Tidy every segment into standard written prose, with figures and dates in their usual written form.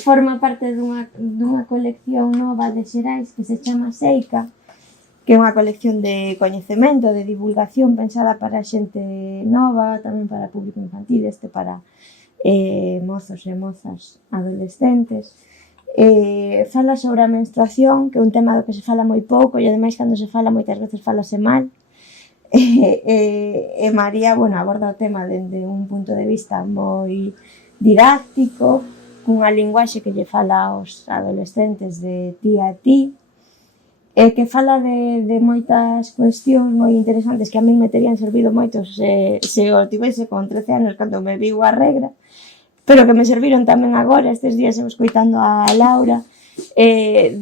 forma parte dunha colección nova de Xerais que se chama Seica, que é unha colección de coñecemento, de divulgación pensada para xente nova, tamén para público infantil, para mozos e mozas adolescentes. Fala sobre a menstruación, que é un tema do que se fala moi pouco e ademais cando se fala moitas veces falase mal. E María, aborda o tema dende un punto de vista moi didáctico, cunha linguaxe que lle fala aos adolescentes de ti a ti, e que fala de moitas cuestións moi interesantes que a min me terían servido moito se o tivese con 13 anos cando me viu a regra, pero que me serviron tamén agora, estes días eu escoitando a Laura,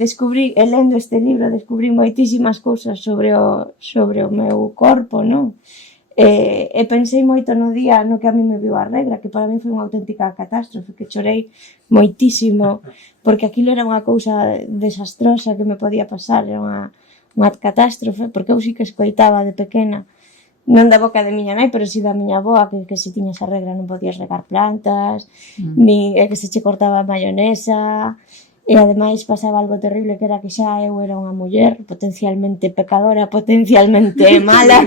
descubrí, lendo este libro, descubrí moitísimas cousas sobre o meu corpo, non? E pensei moito no día no que a mí me viu a regra, que para mí foi unha auténtica catástrofe, que chorei moitísimo, porque aquilo era unha cousa desastrosa que me podía pasar, era unha catástrofe, porque eu sí que escoitaba de pequena, non da boca de miña nai, pero si da miña avoa, que se tiñas a regra non podías regar plantas, nin que se che cortaba a mayonesa. E ademais pasaba algo terrible, que era que xa eu era unha muller potencialmente pecadora, potencialmente mala,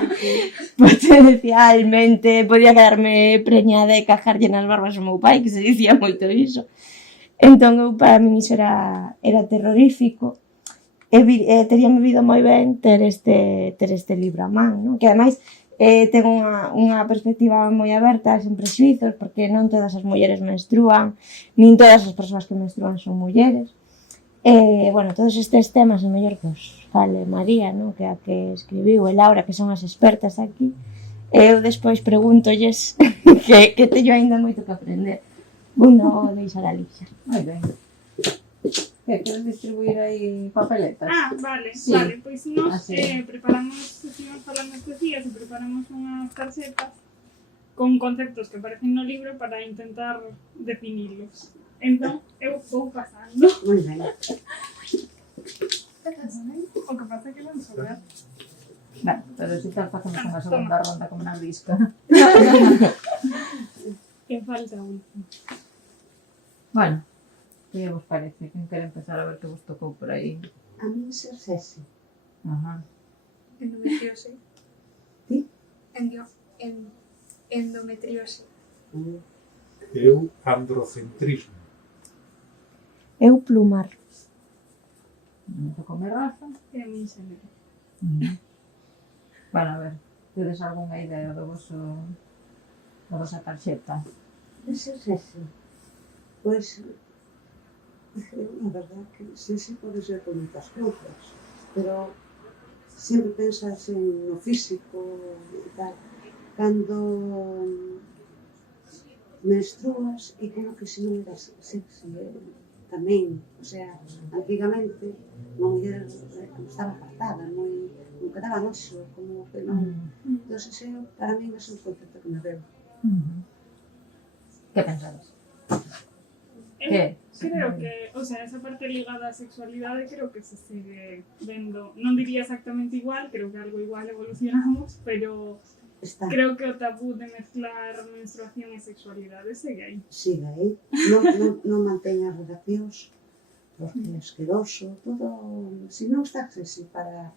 potencialmente podía quedarme preñada e cajarlle nas barbas ao meu pai, que se dicía moito iso. Entón eu, para min iso era terrorífico, e teríame vido moi ben ter este libro a man, non? Que ademais ten unha perspectiva moi aberta, sen prexuizos, porque non todas as mulleres menstrúan, nin todas as persoas que menstrúan son mulleres. Todos estes temas, o mellor que os fale María, non? Que a que escribiu, e Laura, que son as expertas aquí, e eu despois pregúntolles que teño aínda moito que aprender. Bueno, deixar a lixa. Moi ben. Queres distribuir aí papeletas? Vale, pois nos preparamos, seguimos falando estes días e preparamos unhas tarxetas con conceptos que aparecen no libro para intentar definilos. Entón, eu vou pasando. Moi ben. O que pasa é que non souber. Ben, pero se tal facemos unha segunda ronda como na risca. Que falta un. Bueno. Que vos parece? Quen quere empezar a ver que vos tocou por aí? A min ser sexy. Ajá. Endometriose. Ti? Endometriose. Eu, androcentrismo. Eu, plumar. Non tocou me raza. E a min xénero. Bueno, a ver, tedes algunha idea da vosa tarxeta? De ser sexy. Pois, a verdad que sexy pode ser por moitas cousas, pero sempre pensas no físico e tal. Cando menstruas e como que se non eras sexy tamén, o sea, antigamente unha muller estaba apartada, non quedaba noxo, como que non. Entón, para mí é un concepto que me veo. Que pensades? Creo que, esa parte ligada á sexualidade creo que se sigue vendo, non diría exactamente igual, creo que algo igual evolucionamos, pero creo que o tabú de mezclar menstruación e sexualidade segue aí. Sigue aí, non manteña as relacións, porque é asqueroso, todo, se non está sexy para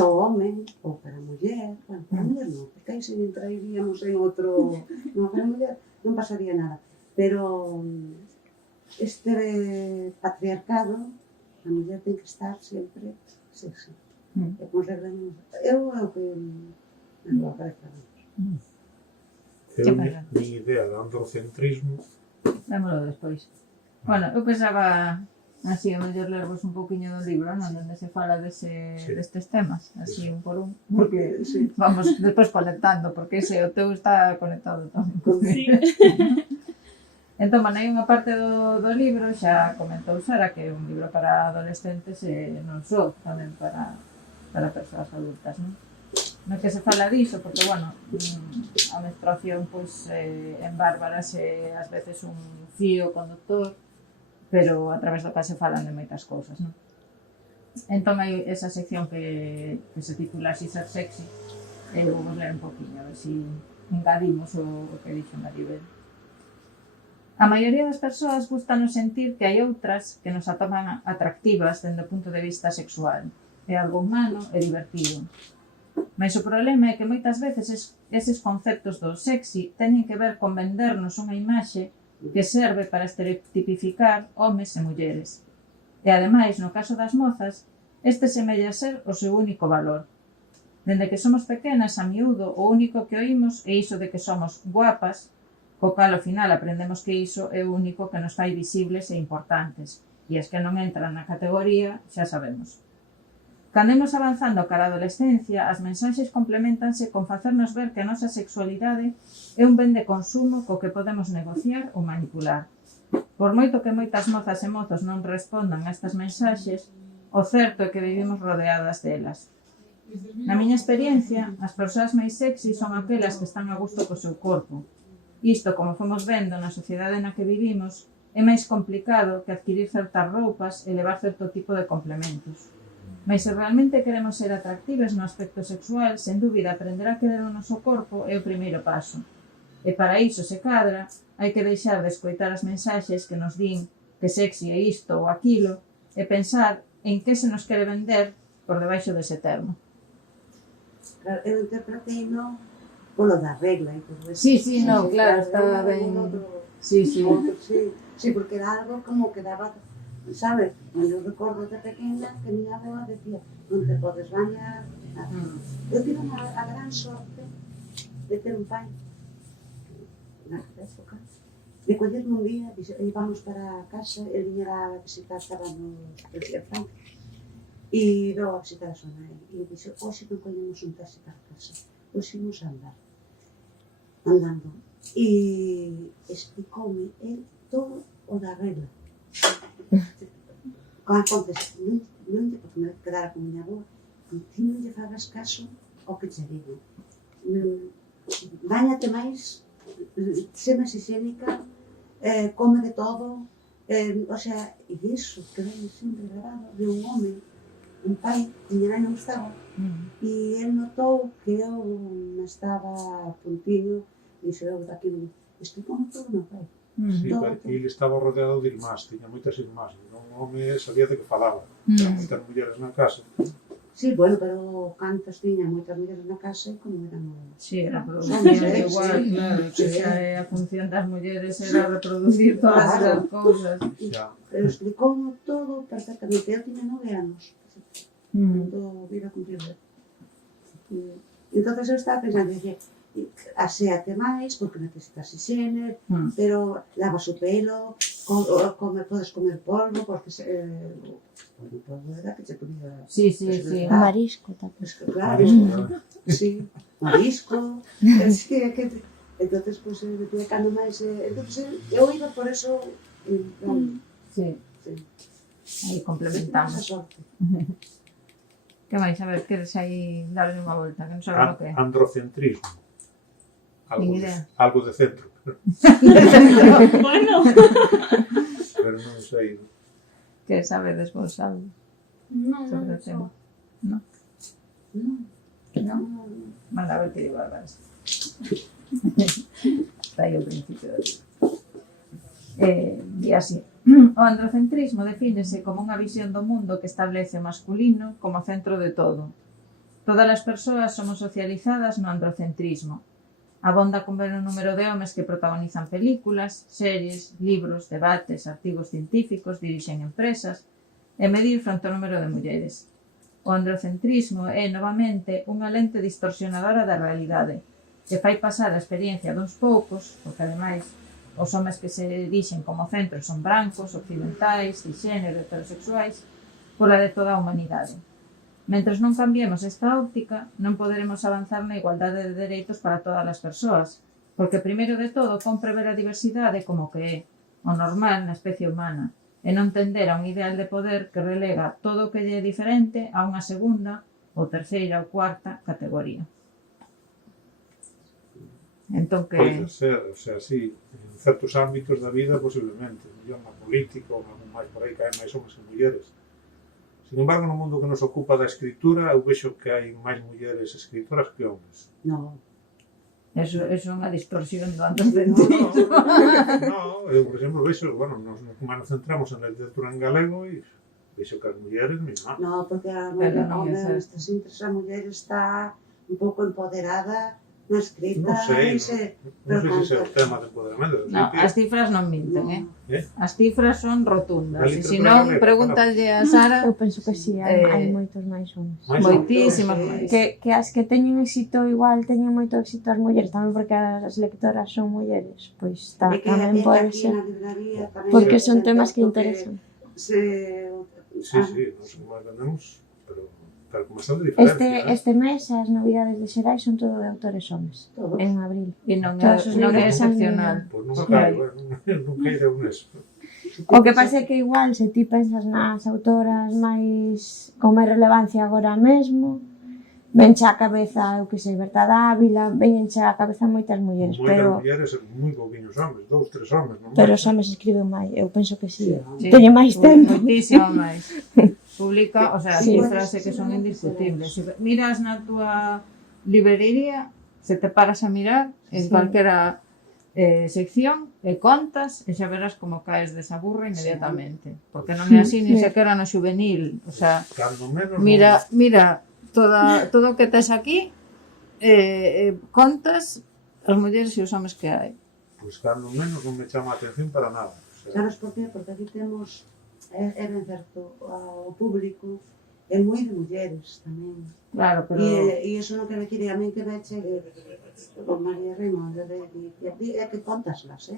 o home ou para a muller, bueno, para a muller non, porque aí se entraríamos en outro, non, para a muller non pasaría nada, pero este patriarcado, a muller ten que estar sempre sexy. E con reglas non... Eu é o que me aparece a ver. Eu, mi idea de androcentrismo... Démolo despois. Bueno, eu pensaba así, a mellor lervos un pouquiño do libro, non? Onde se fala destes temas, así un por un, porque vamos despois conectando, porque ese o teu está conectado tamén comigo. Entón, hai unha parte do libro, xa comentou Sara, que é un libro para adolescentes e non só, tamén para persoas adultas, non? No que se fala diso, porque, bueno, a menstruación, pois, en Bárbaras é ás veces un fío conductor, pero a través do que se falan de moitas cousas, non? Entón, hai esa sección que se titula Así ser sexy, e vou ler un poquinho, a ver se engadimos o que dixo Maribel. A maioría das persoas gustanos sentir que hai outras que nos atoman atractivas dende o punto de vista sexual. É algo humano e divertido. Mais o problema é que moitas veces eses conceptos do sexy teñen que ver con vendernos unha imaxe que serve para estereotipificar homes e mulleres. E ademais, no caso das mozas, este semella ser o seu único valor. Dende que somos pequenas, a miúdo, o único que oímos é iso de que somos guapas, co cal ao final aprendemos que iso é o único que nos fai visibles e importantes, e as que non entran na categoría xa sabemos. Cando imos avanzando cara a adolescencia, as mensaxes complementanse con facernos ver que a nosa sexualidade é un ben de consumo co que podemos negociar ou manipular. Por moito que moitas mozas e mozos non respondan a estas mensaxes, o certo é que vivimos rodeadas delas. Na miña experiencia, as persoas máis sexy son aquelas que están a gusto co seu corpo. Isto, como fomos vendo na sociedade na que vivimos, é máis complicado que adquirir certas roupas e levar certo tipo de complementos. Mais se realmente queremos ser atractivas no aspecto sexual, sen dúbida aprender a querer o noso corpo é o primeiro paso. E para iso, se cadra, hai que deixar de escoitar as mensaxes que nos din que sexy é isto ou aquilo e pensar en que se nos quere vender por debaixo dese termo. Claro, eu interpretei no polo da regla e todo eso. Sí, no, claro, estaba ben. Sí. Sí, porque era algo como que daba, sabes? Eu recordo de pequena que miña aboa decía non te podes bañar. Eu tive a gran sorte de ter un pai na época de collerme un día, íbamos para casa, el viñera a visitar, estaba no Franco, e veo a visitar a súa nai, e dixo, hoxe non collemos un taxi para casa, hoxe imos a andando, e explicoume el todo o da regla. Entonces, non lle, porque me quedara con miña aboa, ti non lle fagas caso ao que che digo. Báñate máis, sé máis higiénica, come de todo, o sea, e iso que ven sempre grabado de un home, un pai, miña nai non estaba, e el notou que eu me estaba a puntiño, e dixo, eu daqui non, explicou todo o meu pai. Sí, porque ele estaba rodeado de irmás, tiña moitas irmás, e un home sabía de que falaba, tiña moitas mulleres na casa. Sí, bueno, pero cantos tiña moitas mulleres na casa e como eran os... Sí, era producir igual, claro, que xa a función das mulleres era reproducir todas as cousas. Pero explicou todo perfectamente, eu tiña 9 anos, cando vira a cumplir. Entón eu estaba pensando, dije, aséate máis, porque necesitas higiene, pero lavas o pelo, podes comer polvo, porque o polvo era que se ponía... Sí. Marisco tamén. Claro, sí, marisco, entonces, pues, cando máis... Entonces, eu iba por eso... Sí. Aí complementamos. Que máis? A ver, queres aí darle unha volta, que non sabes o que é. Androcentrismo. Algo de centro. Bueno. Pero non sei. Que sabedes vos algo sobre o tema? Non? Non? Manda a ver que digo agora. Está aí o principio do libro. Di así. O androcentrismo defínese como unha visión do mundo que establece o masculino como centro de todo. Todas as persoas somos socializadas no androcentrismo. Abonda con ver un número de homes que protagonizan películas, series, libros, debates, artigos científicos, dirixen empresas e medir fronte ao número de mulleres. O androcentrismo é, novamente, unha lente distorsionadora da realidade que fai pasar a experiencia duns poucos, porque, ademais, os homes que se dixen como centro son brancos, occidentais, de xénero, heterosexuais, pola de toda a humanidade. Mentres non cambiemos esta óptica, non poderemos avanzar na igualdade de dereitos para todas as persoas, porque, primeiro de todo, compre ver a diversidade como que é o normal na especie humana, e non tender a un ideal de poder que relega todo o que lle é diferente a unha segunda, ou terceira ou cuarta categoría. Entón que... Pode ser, o sea, sí, en certos ámbitos da vida posiblemente, mellor na política ou máis por aí caen máis homes que mulleres. Sin embargo, no mundo que nos ocupa da escritura, eu vexo que hai máis mulleres escritoras que homes. No, Eso é unha distorsión do No, androcentrismo. eu, por exemplo, vexo, bueno, nos centramos en la literatura en galego e vexo que as mulleres, mira, No, porque a Pero muller, non é certo. nestes intres a muller está un pouco empoderada na escrita. non sei, e se- non sei se é o con- tema de empoderamento. No, as cifras non minten, Eh? As cifras son rotundas. A E se literatura non, galega, pregúntalle a Sara, Eu penso que sí, hai Eh, moitos máis homes. máis moitísimas Sí. máis. Que as que teñen éxito igual teñen moito éxito as mulleres, tamén porque as lectoras son mulleres, pois É que tamén pode aquí ser, na librería tamén porque é son temas que certo interesan. Se, Sí, sí, non sei como entendemos, pero con bastante diferencia. Este mes as novidades de Xerais son todo de autores homes, todos. en abril. E non é, Todos os non é libros son excepcional. Pois Porque nunca, hai. nunca iré un eso. O que pasa é que igual se ti pensas nas autoras máis con máis relevancia agora mesmo, venche á cabeza, eu que sei, Berta Dávila, venche á cabeza moitas mulleres, Moitas pero mulleres e moi pouquiños homes, 2, 3 homes, non? os homes escriben máis, eu penso que sí. Sí, Teñen máis tempo. Moitísimo máis. Publica, o sea, as Sí. cifras é que son indiscutibles. Se miras na túa librería, se te paras a mirar en Sí. calquera sección e contas e xa verás como caes desa burra inmediatamente. Porque non é así, ni Sí. sequera no juvenil. O sea, Cando menos mira, todo o que tes aquí, contas as mulleres e os homes que hai. Pois cando menos non me chama a atención para nada. O sea, Sabes por qué? Porque aquí temos, é ben certo, o público é moi de mulleres tamén. Claro, pero... E iso non quere decir a mí que me chegue con María Raimundo é que contaslas,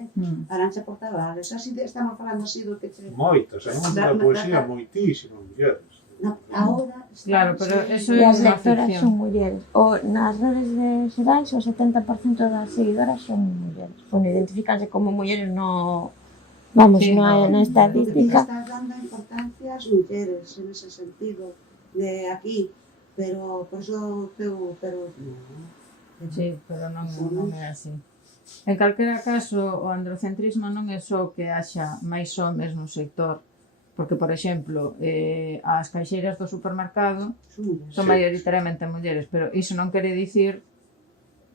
Arantxa Portavales, así estamos falando así do que che... moitas, hai un da poesía moitísimas mulleres. No, ahora Claro, pero eso E é as unha lectoras ficción. son mulleres. Nas redes de Xerais, o 70% das seguidoras son mulleres. Bueno, identificanse como mulleres no... Vamos, Sí, na O que estadística. estás dando importancia ás mulleres en ese sentido de aquí, pero por eso pero no. Sí, pero non é así. En calquera caso, o androcentrismo non é só que haxa máis homes no sector, porque, por exemplo, as caixeiras do supermercado son Sí. maioritariamente mulleres, pero iso non quere dicir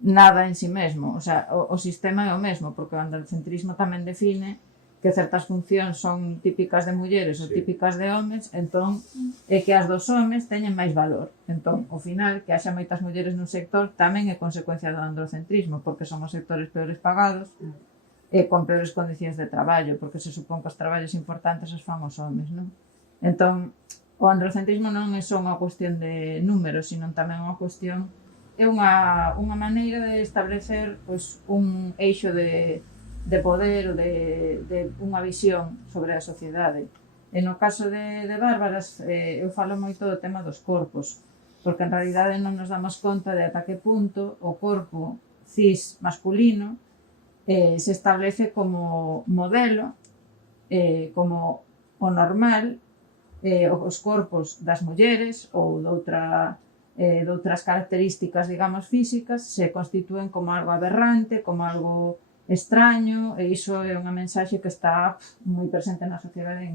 nada en si mesmo. O sea, o sistema é o mesmo, porque o androcentrismo tamén define que certas funcións son típicas de mulleres ou Sí. típicas de homes, entón é que as dos homes teñen máis valor. Entón, ao final, que haxa moitas mulleres nun sector tamén é consecuencia do androcentrismo, porque son os sectores peores pagados e con peores condicións de traballo, porque se supón que os traballos importantes os fan os homes, non? Entón, o androcentrismo non é só unha cuestión de números, sino tamén unha cuestión, é unha maneira de establecer pois, un eixo de poder ou de unha visión sobre a sociedade. E no caso de Bárbaras, eu falo moito do tema dos corpos, porque en realidade non nos damos conta de ata que punto o corpo cis masculino se establece como modelo, como o normal, os corpos das mulleres ou doutras características, digamos, físicas, se constitúen como algo aberrante, como algo extraño, e iso é unha mensaxe que está moi presente na sociedade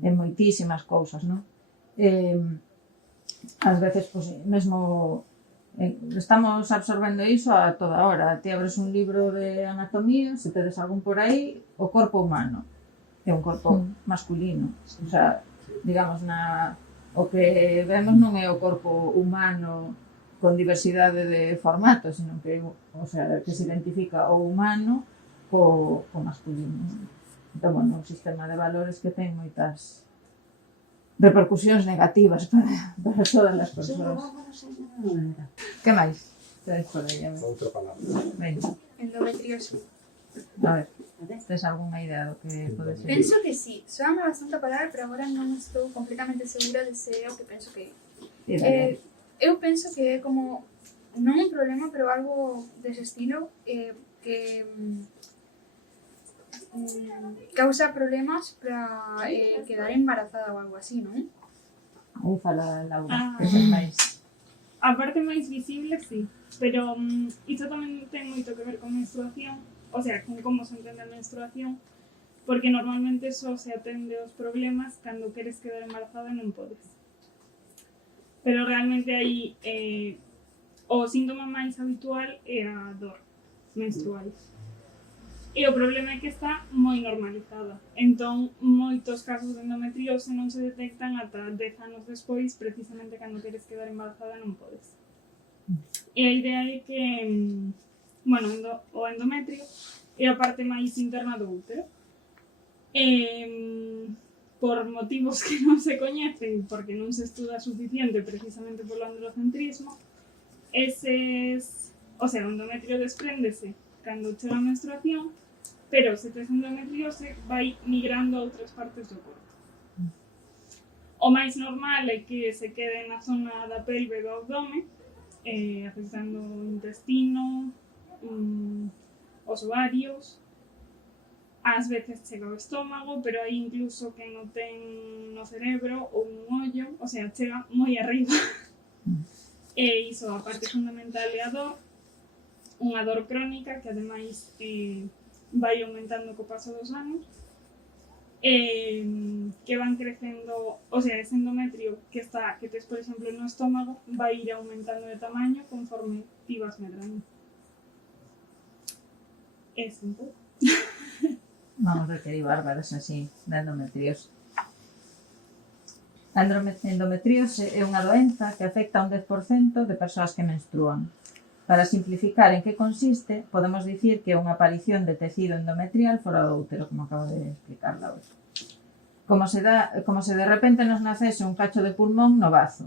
en moitísimas cousas, non? Ás veces, pois, mesmo estamos absorbendo iso a toda hora. Ti abres un libro de anatomía, se tedes algún por aí, o corpo humano é un corpo masculino. O sea, digamos, o que vemos non é o corpo humano con diversidade de formatos, sino que, o sea, que se identifica o humano co masculino. Entón, bueno, un sistema de valores que ten moitas repercusións negativas para todas as persoas. Que máis? Tedes por aí, a ver. Outra palabra. Venga, Endometriosis. a ver, tes algunha idea do que pode ser? Penso que sí. Soame bastante a palabra, pero agora non estou completamente segura de se é o que penso que é. Eu penso que é como non un problema, pero algo dese estilo que causa problemas para quedar embarazada ou algo así, non? Aí fala Laura, Ah. que é máis... A parte máis visible, sí, pero iso tamén ten moito que ver con menstruación, o sea, con como se entende a menstruación, porque normalmente só se atende os problemas cando queres quedar embarazada e non podes. Pero realmente aí o síntoma máis habitual é a dor. menstruais. E o problema é que está moi normalizada. Entón, moitos casos de endometriose non se detectan ata 10 anos despois, precisamente cando queres quedar embarazada non podes. E a idea é que, bueno, o endometrio é a parte máis interna do útero. Por motivos que non se coñecen, porque non se estuda suficiente precisamente polo androcentrismo, o sea, o endometrio despréndese cando chega a menstruación, pero se tes endometriose vai migrando a outras partes do corpo. O máis normal é que se quede na zona da pelve do abdome, afectando o intestino, os ovarios, ás veces chega ao estómago, pero hai incluso que non ten no cerebro ou un ollo, o sea, chega moi arriba. E iso, a parte fundamental é a dor, unha dor crónica que ademais vai aumentando co paso dos anos, que van crecendo, o sea, ese endometrio que tes, por exemplo, no estómago, vai ir aumentando de tamaño conforme ti vas medrando. É simple. Vamos ver que hai bárbaras así, da endometriose. A endometriose é unha doenza que afecta a un 10% de persoas que menstruan. Para simplificar en que consiste, podemos dicir que é unha aparición de tecido endometrial fora do útero, como acabo de explicar Laura. Como se de repente nos nacese un cacho de pulmón no bazo.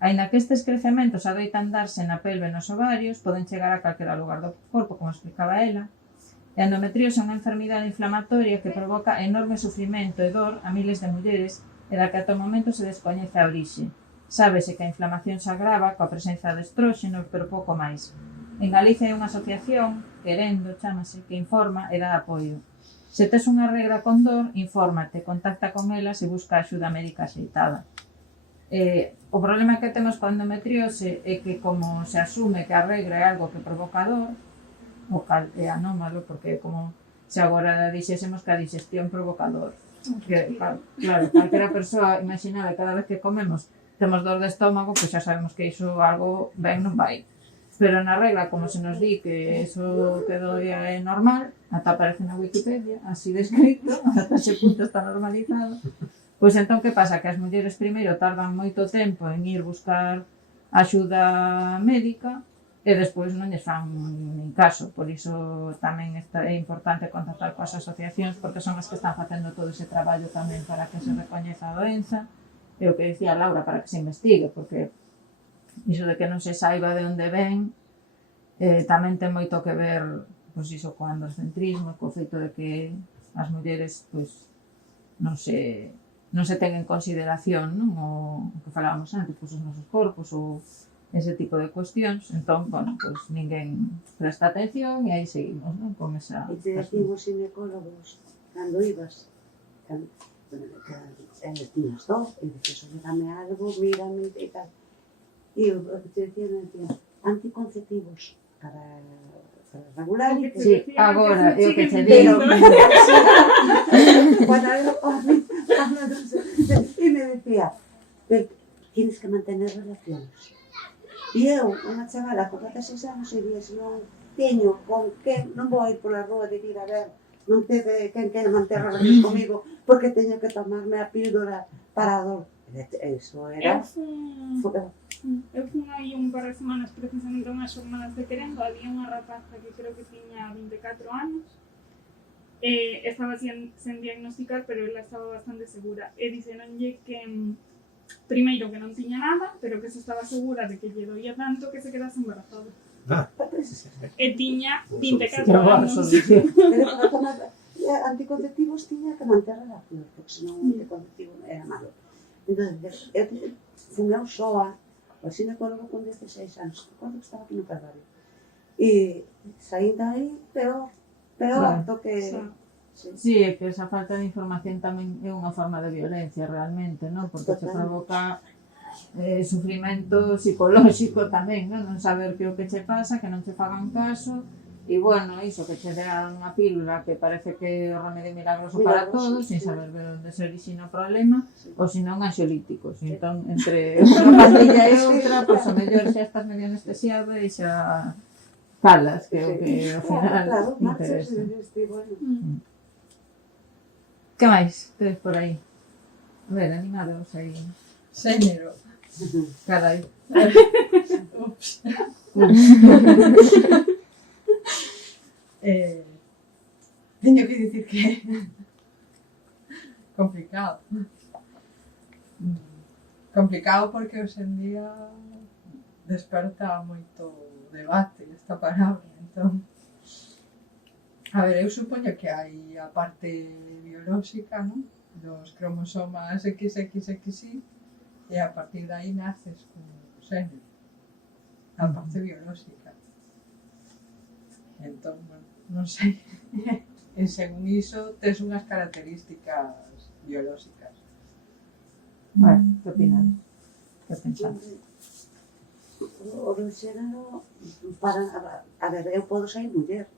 Aínda que estes crecementos adoitan darse na pelve e nos ovarios, poden chegar a calquera lugar do corpo, como explicaba ela. A endometriose é unha enfermidade inflamatoria que provoca enorme sufrimento e dor a miles de mulleres e da que ata o momento se descoñece a orixe. Sábese que a inflamación se agrava coa presenza de estróxenos, pero pouco máis. En Galicia hai unha asociación, Querendo, chámase, que informa e dá apoio. Se tes unha regra con dor, infórmate, contacta con elas e busca axuda médica axeitada. O problema que temos coa endometriose é que como se asume que a regra é algo que provoca dor, o cal é anómalo, porque como se agora dixésemos que a digestión provoca dor. Que, claro, calquera persoa, imaginade, cada vez que comemos temos dor de estómago, pois xa sabemos que iso algo ben non vai. Pero na regla, como se nos di que iso que doi é normal, ata aparece na Wikipedia, así descrito, ata ese punto está normalizado. Pois entón, que pasa? Que as mulleres primeiro tardan moito tempo en ir buscar axuda médica e despois non lles fan nin caso. Por iso tamén é importante contactar coas asociacións, porque son as que están facendo todo ese traballo tamén para que se recoñeza a doenza. É o que dicía Laura, para que se investigue, porque iso de que non se saiba de onde ven tamén ten moito que ver, pois iso, co androcentrismo, co feito de que as mulleres pois non se ten en consideración, non, o que falábamos antes, pois os nosos corpos ou ese tipo de cuestións. Entón, bueno, pois ninguén presta atención e aí seguimos, non, con esa... E te decimos ginecólogos, cando ibas, tiñas dor, e dices, oye, dame algo, mírame e tal. E o que te decían, anticonceptivos para regular e que... Sí, agora, é o que te digo. E me decía, tienes que mantener relaciones. E eu, unha chavala con 16 anos, e dixes, non teño con que, non vou ir pola rúa de ir a ver, non teve quen quere manter relacións comigo, porque teño que tomarme a píldora para a dor. Eso era... Eu fui aí un par de semanas precisamente unhas xornadas de Querendo, había unha rapaza que creo que tiña 24 anos, estaba sen diagnosticar, pero ela estaba bastante segura, e dixeronlle que primeiro que non tiña nada, pero que se estaba segura de que lle doía tanto que se quedase embarazada. E tiña 24 anos. Pero para tomar anticonceptivos tiña que manter relacións, porque senón o anticonceptivo era malo. Entón, eu fui ao SOA, ao ginecólogo con 16 anos, cando estaba aquí no Calvario. E saí dai peor do que... Sí, é que esa falta de información tamén é unha forma de violencia realmente, non? Porque se provoca sufrimento psicolóxico tamén, non? Non saber que o que che pasa, que non che fagan caso, e bueno, iso, que che dean unha pílula que parece que é o remedio milagroso para todos, sin saber de onde se orixina o problema, ou senón anxolíticos. E entón, entre unha pastilla e outra, pois o mellor xa estás medio anestesiado e xa calas, que é o que ao Claro, final claro, marchas interesa. e dices, bueno, Que máis tedes por aí? A ver, animados aí. Xénero. Carai. Ups. Teño que dicir que complicado. Complicado porque hoxe en día desperta moito debate esta palabra, entón a ver, eu supoño que hai a parte biolóxica, non? Dos cromosomas XXXY e a partir de aí naces con xénero. A parte biolóxica. Entón, bueno, non sei. E según iso, tes unhas características biolóxicas. Bueno, que opinan? Que pensamos? o do xénero, a ver, eu podo ser muller,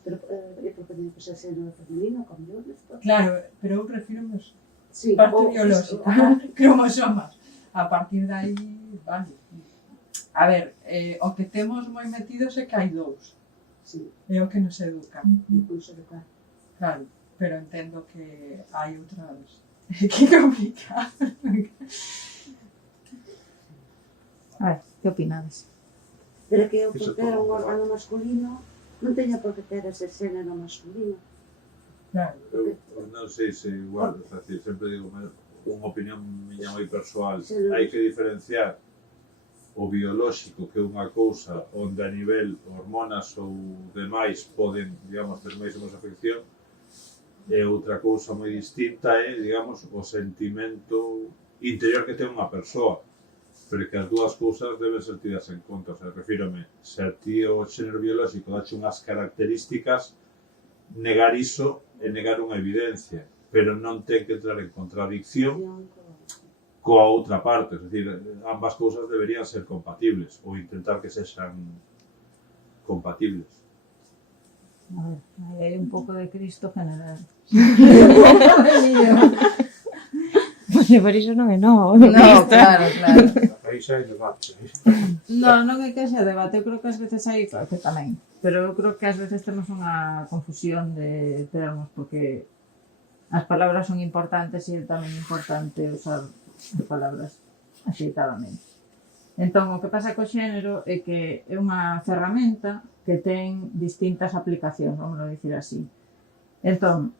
pero é porque teño que ser xénero femenino, como eu, Claro, pero eu refiro aos sí, parte o- biolóxica, cromosomas. A partir de aí, vale. A ver, o que temos moi metidos é que hai dous. Sí, É o que nos educan. non sei de claro. Claro, pero entendo que hai outras. Que complicado. A ver, que opinades? Pero que eu, Iso porque era un todo. órgano masculino, non teña por que ter ese xénero masculino. Claro. Eu non sei se igual, é dicir, sempre digo, unha opinión miña moi persoal, Sí, non. hai que diferenciar o biolóxico, que é unha cousa onde a nivel hormonas ou demais poden, digamos, ter máis ou menos afección, e outra cousa moi distinta é, digamos, o sentimento interior que ten unha persoa, pero que as dúas cousas deben ser tidas en conta, o sea, refírome, se a ti o xénero biolóxico dache unhas características, negar iso é negar unha evidencia, pero non ten que entrar en contradicción coa outra parte, es decir, ambas cousas deberían ser compatibles ou intentar que sexan compatibles. A ver, aí hai un pouco de Cristo general. Pois por iso non é no. No, claro, claro. Aí xa hai debate. Non é que xa debate, eu creo que ás veces hai, claro que tamén, pero eu creo que ás veces temos unha confusión de termos, porque as palabras son importantes e é tamén importante usar as palabras axeitadamente. Entón, o que pasa co xénero é que é unha ferramenta que ten distintas aplicacións, vamos a dicir así. Entón,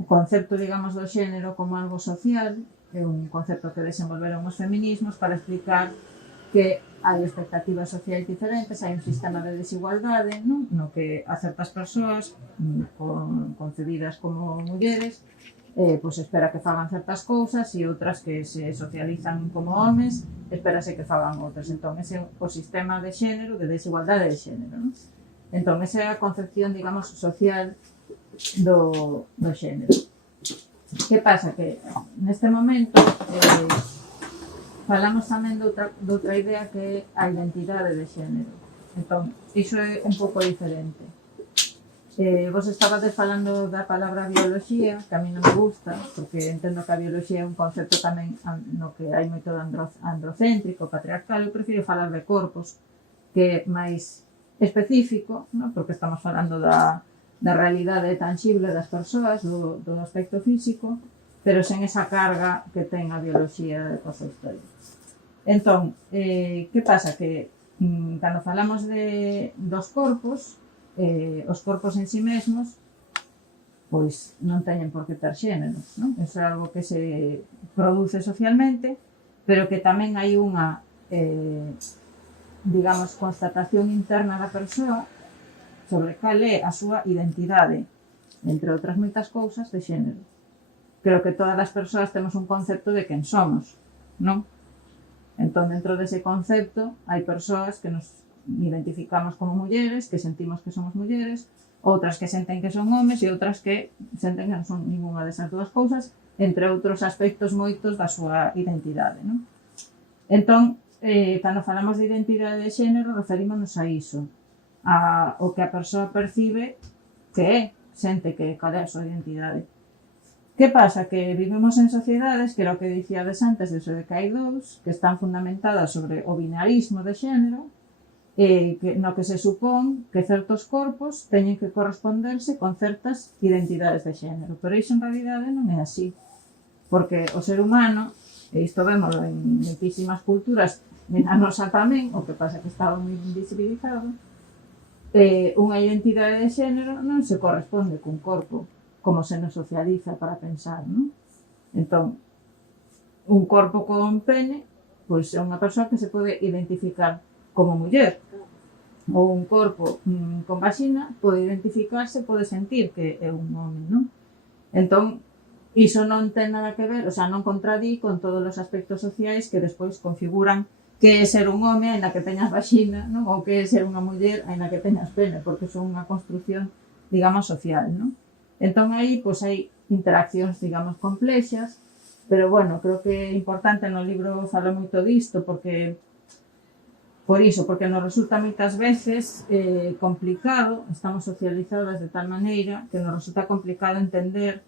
o concepto, digamos, do xénero como algo social é un concepto que desenvolveron os feminismos para explicar que hai expectativas sociais diferentes, hai un sistema de desigualdade, non? No que a certas persoas concebidas como mulleres pois espera que fagan certas cousas e outras que se socializan como homes espérase que fagan outras. Entón, ese é o sistema de xénero, de desigualdade de xénero, non? Entón, esa é a concepción, digamos, social do xénero. Que pasa? Que neste momento falamos tamén de outra idea que é a identidade de xénero. Entón, iso é un pouco diferente. Vos estabades falando da palabra bioloxía, que a mí non me gusta, porque entendo que a bioloxía é un concepto tamén no que hai moito androcéntrico, patriarcal. Eu prefiro falar de corpos, que é máis específico, non? Porque estamos falando da realidade tangible das persoas, do aspecto físico, pero sen esa carga que ten a bioloxía coa súa historia. Entón, que pasa? Que cando falamos dos corpos, os corpos en si mesmos pois non teñen por que ter xéneros, non? Eso é algo que se produce socialmente, pero que tamén hai unha digamos, constatación interna da persoa sobre cal é a súa identidade, entre outras moitas cousas, de xénero. Creo que todas as persoas temos un concepto de quen somos, non? Entón, dentro dese concepto, hai persoas que nos identificamos como mulleres, que sentimos que somos mulleres, outras que senten que son homes e outras que senten que non son ninguna desas dúas cousas, entre outros aspectos moitos da súa identidade, non? Entón, cando falamos de identidade de xénero, referímonos a iso, o que a persoa percibe que é, sente que cal é a súa identidade. Que pasa? Que vivimos en sociedades, que era o que dicíades antes, de que hai dous, que están fundamentadas sobre o binarismo de xénero, no que se supón que certos corpos teñen que corresponderse con certas identidades de xénero, pero iso en realidade non é así, porque o ser humano, e isto vemos en muitísimas culturas, na nosa tamén, o que pasa que estaba moi invisibilizado, unha identidade de xénero non se corresponde cun corpo, como se nos socializa para pensar, non? Entón, un corpo con pene, pois é unha persoa que se pode identificar como muller, ou un corpo con vagina pode identificarse, pode sentir que é un home, non? Entón, iso non ten nada que ver, o sea, non contradí con todos os aspectos sociais que despois configuran que é ser un home aínda que teñas vagina, non? Ou que é ser unha muller aínda que teñas pene, porque son unha construción, digamos, social, non? Entón, aí, pois, hai interaccións, digamos, complexas, pero, bueno, creo que é importante, no libro falo moito disto, porque por iso, porque nos resulta moitas veces complicado, estamos socializadas de tal maneira que nos resulta complicado entender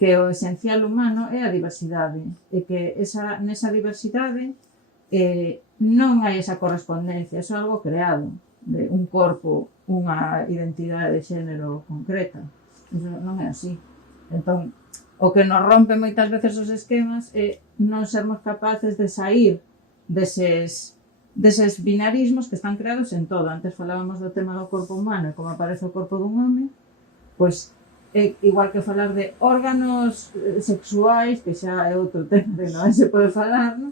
que o esencial humano é a diversidade e que nesa diversidade non hai esa correspondencia, é algo creado de un corpo, unha identidade de xénero concreta. Iso non é así. Entón, o que nos rompe moitas veces os esquemas é non sermos capaces de sair deses binarismos que están creados en todo. Antes falábamos do tema do corpo humano e como aparece o corpo dun home, pois é igual que falar de órganos sexuais, que xa é outro tema que non se pode falar, non?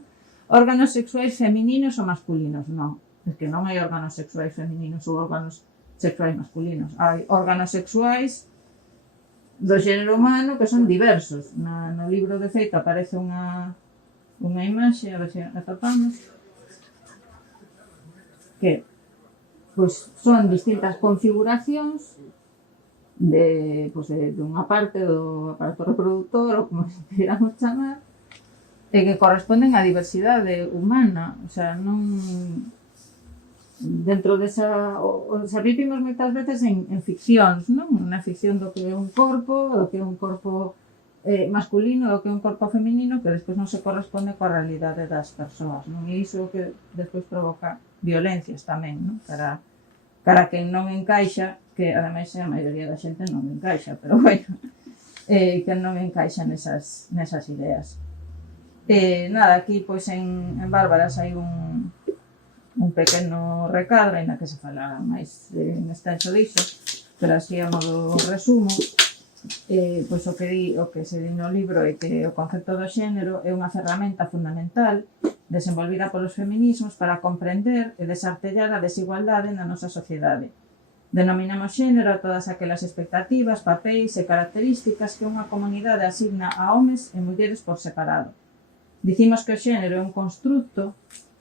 Órganos sexuais femininos ou masculinos, non. É que non hai órganos sexuais femininos ou órganos sexuais masculinos. Hai órganos sexuais do xénero humano que son diversos. No libro, de feito, aparece unha imaxe, a ver se atopamos, que pois, son distintas configuracións de unha parte do aparato reproductor, ou como se queramos chamar, e que corresponden á diversidade humana. O sea, non... Dentro desa... O sea, vivimos moitas veces en ficcións, non? Na ficción do que é un corpo, do que é un corpo masculino, do que é un corpo feminino, que despois non se corresponde coa realidade das persoas, non? E iso que despois provoca violencias tamén, non? Para quen non encaixa, que ademais a maioría da xente non encaixa, pero bueno, quen non encaixa nesas ideas. Nada, aquí pois en Bárbaras hai un pequeno recadro, ainda que se fala máis en extenso diso, pero así a modo resumo, pois o que se di no libro é que o concepto do xénero é unha ferramenta fundamental desenvolvida polos feminismos para comprender e desartellar a desigualdade na nosa sociedade. Denominamos xénero a todas aquelas expectativas, papéis e características que unha comunidade asigna a homes e mulleres por separado. Dicimos que o xénero é un construto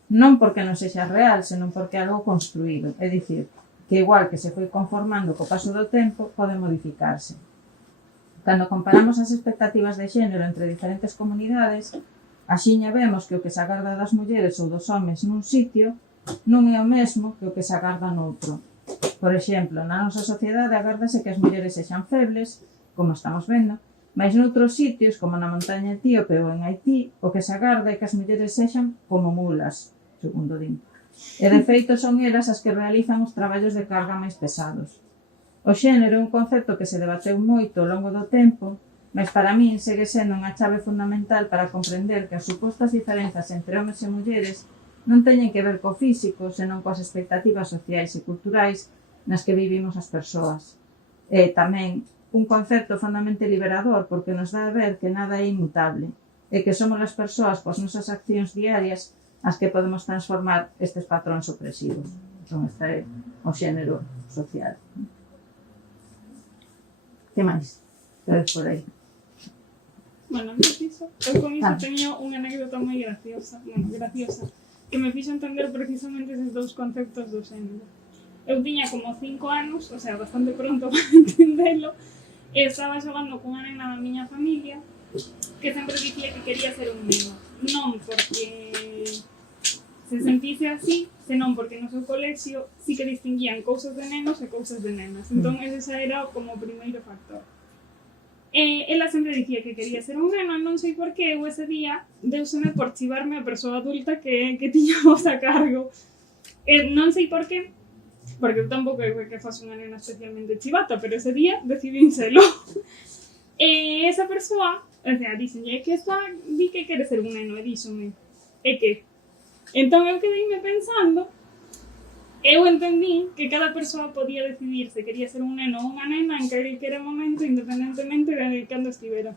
non porque non sexa real, senón porque é algo construído, é dicir, que igual que se foi conformando co paso do tempo, pode modificarse. Cando comparamos as expectativas de xénero entre diferentes comunidades, axiña vemos que o que se agarda das mulleres ou dos homes nun sitio non é o mesmo que o que se agarda noutro. Por exemplo, na nosa sociedade agárdase que as mulleres sexan febles, como estamos vendo, mas noutros sitios, como na montaña etíope ou en Haití, o que se agarda é que as mulleres sexan como mulas, segundo din. E de feito son elas as que realizan os traballos de carga máis pesados. O xénero é un concepto que se debateu moito ao longo do tempo, mas para min segue sendo unha chave fundamental para comprender que as supostas diferenzas entre homes e mulleres non teñen que ver co físico, senón coas expectativas sociais e culturais nas que vivimos as persoas. E tamén un concepto fondamente liberador porque nos dá a ver que nada é inmutable e que somos as persoas coas nosas accións diarias as que podemos transformar estes patróns opresivos. Entón, este é o xénero social. Que máis? Quedes por aí? Bueno, antes diso, eu con iso teño unha anécdota moi graciosa, que me fixo entender precisamente esos dous conceptos do xénero. Eu tiña como 5 anos, o sea, bastante pronto para entendelo, e estaba xogando cunha nena da miña familia que sempre dicía que quería ser un neno. Non porque se sentise así, senón porque no seu colexio sí que distinguían cousas de nenos e cousas de nenas. Entón, ese xa era como o primeiro factor. Ela sempre dicía que quería ser un neno, non sei por que, eu ese día deuseme por chivarme a persoa adulta que tiñamos a cargo. Non sei por qué, porque eu tampouco é que fose unha nena especialmente chivata, pero ese día decidín selo. E esa persoa, o sea, díxenlle que esta di que quere ser un neno, e díxome, e que? Entón eu quedeime pensando, eu entendí que cada persoa podía decidir se quería ser un neno ou unha nena en calquera momento, independentemente de cando estivera.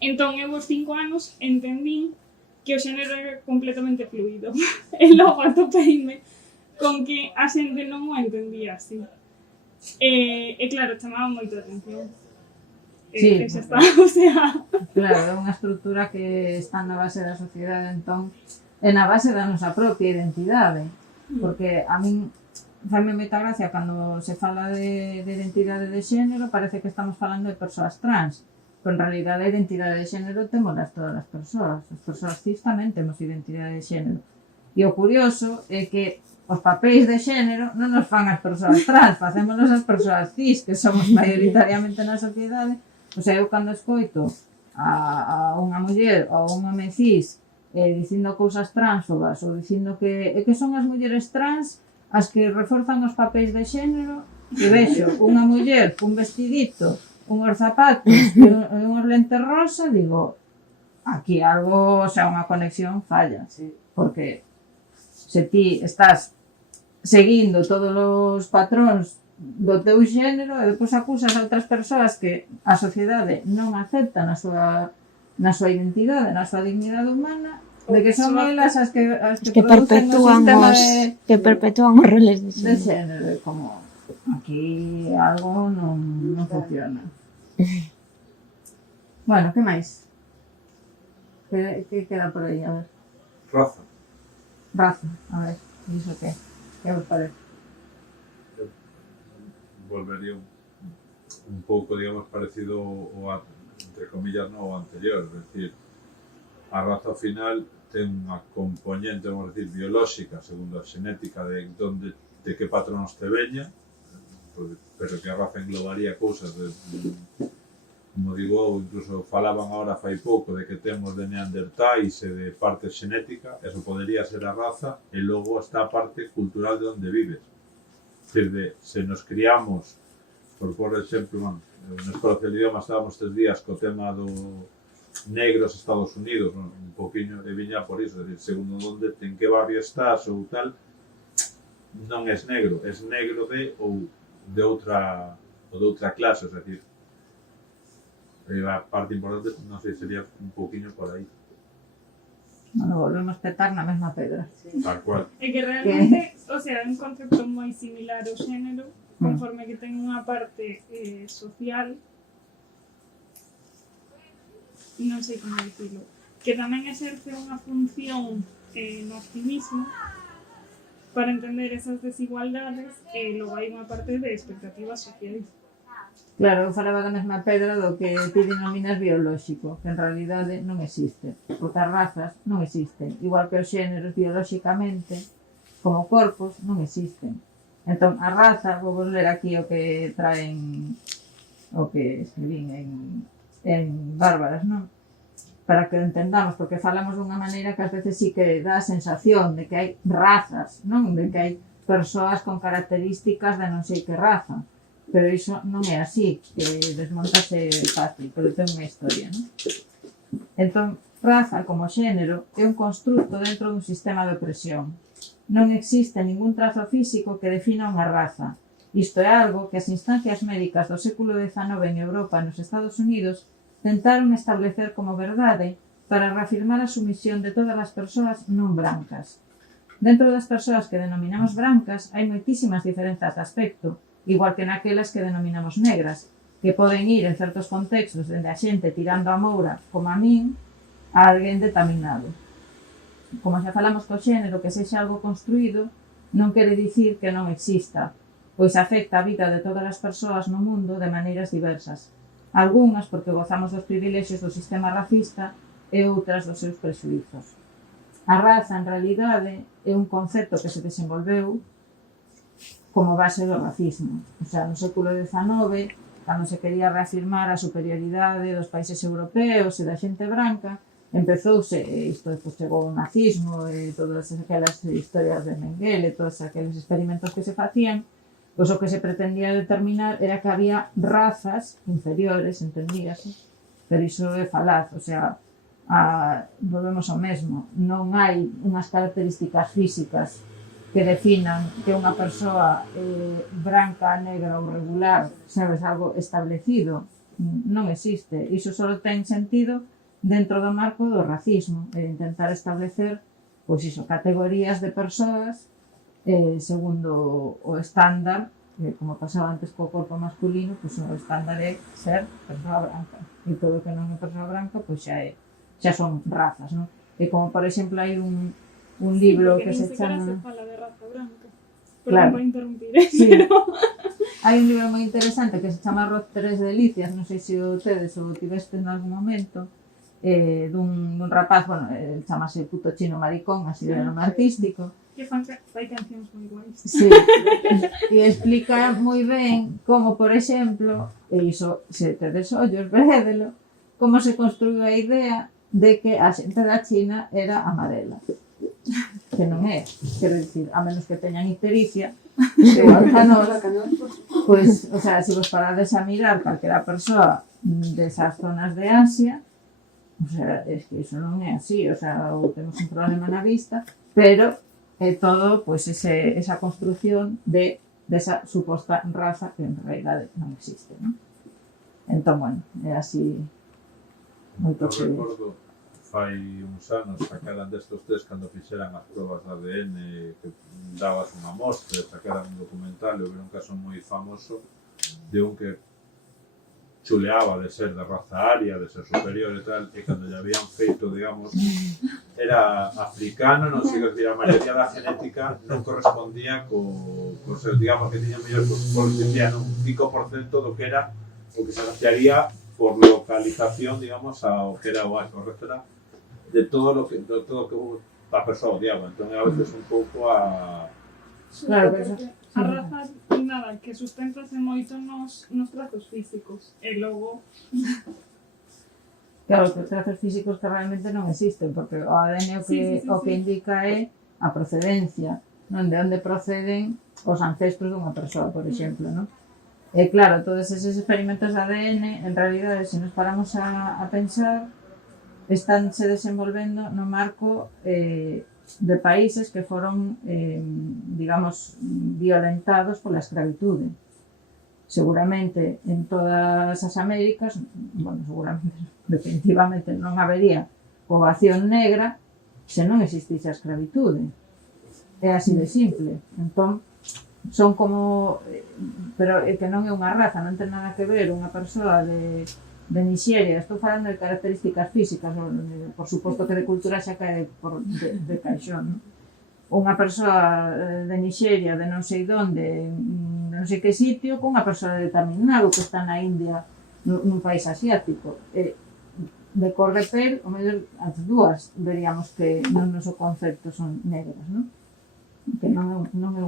Entón eu aos 5 anos entendí que o xénero era completamente fluido. E logo atopeime con que a xente non o entendía así. E claro, chamaba moito a atención. Sí. Xa está, o sea... Claro, é unha estrutura que está na base da sociedade, entón, é na base da nosa propia identidade. Porque a min faime moita gracia cando se fala de identidade de xénero, parece que estamos falando de persoas trans, pero en realidade a identidade de xénero temolas todas as persoas cis tamén temos identidade de xénero. E o curioso é que os papéis de xénero non nos fan as persoas trans, facémonos as persoas cis, que somos maioritariamente na sociedade. O sea, eu cando escoito a unha muller ou un home cis dicindo cousas transfobas ou dicindo que son as mulleres trans as que reforzan os papéis de xénero, e vexo unha muller cun vestidito, unhos zapatos e unhos lentes rosa, digo, aquí algo, o sea, unha conexión falla, porque se ti estás seguindo todos os patróns do teu xénero e depois acusas a outras persoas que a sociedade non acepta na súa identidade, na súa dignidade humana, de que son elas as que perpetúan os roles de xénero. Como aquí algo non funciona. Bueno, que máis? Que queda por aí? A ver. Raza, a ver, iso que vos parece? Volvería un pouco, digamos, parecido ao, entre comillas, no, ao anterior, es decir, a raza ao final ten unha componente, vamos a decir, biolóxica, segundo a xenética de que patronos te veña, pero que a raza englobaría cousas de, como digo, incluso falaban ahora fai pouco de que temos de neandertais e de parte xenética, eso podería ser a raza, e logo está a parte cultural de onde vives. Decir, se nos criamos, por exemplo, na Escola de Idioma estábamos 3 días co tema do negros Estados Unidos, un poquinho, e viña por iso, decir, segundo onde, en que barrio estás ou tal, non és negro de ou de outra clase, es decir, a parte importante, non sei, sería un poquinho por aí. Bueno, volvemos a petar na mesma pedra. Tal cual. É que realmente, o sea, é un concepto moi similar ao xénero, conforme que ten unha parte social, non sei como dicilo, que tamén exerce unha función no activismo para entender esas desigualdades, e logo hai unha parte de expectativas sociais. Claro, eu falaba da mesma pedra do que ti denominas biolóxico, que en realidade non existe, porque as razas non existen, igual que os xéneros biolóxicamente, como corpos, non existen. Entón, a raza, vou ler aquí o que traen, o que escribín en Bárbaras, non? Para que o entendamos, porque falamos dunha maneira que ás veces sí que dá a sensación de que hai razas, non? De que hai persoas con características de non sei que raza. Pero iso non é así, que desmontase fácil, pero ten unha historia, non? Entón, raza como xénero é un construto dentro dun sistema de opresión. Non existe ningún trazo físico que defina unha raza. Isto é algo que as instancias médicas do século XIX en Europa e nos Estados Unidos tentaron establecer como verdade para reafirmar a sumisión de todas as persoas non brancas. Dentro das persoas que denominamos brancas hai moitísimas diferenzas de aspecto, igual que naquelas que denominamos negras, que poden ir en certos contextos dende a xente tirando a moura, como a min, a alguén detaminado. Como xa falamos co xénero, que sexa algo construído, non quere dicir que non exista, pois afecta a vida de todas as persoas no mundo de maneiras diversas. Algúnas porque gozamos dos privilexios do sistema racista e outras dos seus prexuizos. A raza, en realidade, é un concepto que se desenvolveu como base do racismo. O sea, no século XIX, cando se quería reafirmar a superioridade dos países europeos e da xente branca, empezouse, isto depois chegou o nazismo, todas aquelas historias de Mengele, todos aqueles experimentos que se facían, pois o que se pretendía determinar era que había razas inferiores, entendíase, pero iso é falaz, o sea, volvemos ao mesmo, non hai unhas características físicas que definan que unha persoa branca, negra ou regular, sabes, algo establecido, non existe. Iso só ten sentido dentro do marco do racismo, intentar establecer, pois iso, categorías de persoas segundo o estándar, como pasaba antes co corpo masculino, pois o estándar é ser persoa branca, e todo que non é persoa branca, pois xa son razas, non? E como, por exemplo, hai un libro que se chama... se fala de raza branca. Claro. Perdón por interrumpir, Sí. pero... Hai un libro moi interesante que se chama Arroz Tres Delicias, non sei se o tedes ou o tiveste en algún momento, dun rapaz, bueno, chamase Puto Chino Maricón, así de nome artístico. Que fai cancións moi guais. Sí, e explica moi ben como, por exemplo, e iso, se tedes ollos, védelo, como se construiu a idea de que a xente da China era amarela. Que non é, quero dicir, a menos que teñan ictericia, igual que a nos, pois, o sea, se vos parades a mirar calquera persoa desas zonas de Asia, o sea, es que iso non é así, o sea, ou temos un problema na vista, pero é todo, pois, esa construcción desa suposta raza que en realidade non existe, non? Entón, bueno, é así moito Eu que... recordo fai uns anos sacaran destos test cando fixeran as probas de ADN que dabas unha mostra e sacaran un documental e houve un caso moi famoso de un que chuleaba de ser de raza aria, de ser superior e tal, e cando lle habían feito, digamos, era africano, non sei que a maioría da genética non correspondía co seu, digamos, que tiña mellor correspondía un 5% do que era o que se asociaría por localización, digamos, ao que era o correcto de todo o que a persoa odiaba. Entón, a veces un pouco a... Claro, pero A raza, nada, que sustentase moito nos trazos físicos. E logo... Claro, que os trazos físicos que realmente non existen, porque o ADN o que indica é a procedencia, non? De onde proceden os ancestros dunha persoa, por exemplo, non? E claro, todos eses experimentos de ADN, en realidade, se nos paramos a pensar, estánse desenvolvendo no marco de países que foron, digamos, violentados pola escravitude. Seguramente en todas as Américas, bueno, seguramente, definitivamente non habería poboación negra se non existise a escravitude. É así de simple. Entón, son como... Pero é que non é unha raza, non ten nada que ver unha persoa de Nigeria, estou falando de características físicas, por suposto que de cultura xa cae de caixón, non? Unha persoa de Nigeria, de non sei onde, de non sei que sitio, con unha persoa de Tamil Nadu que está na India, nun país asiático. De cor de pel, o mellor as dúas veríamos que non noso concepto son negras, non? Que non é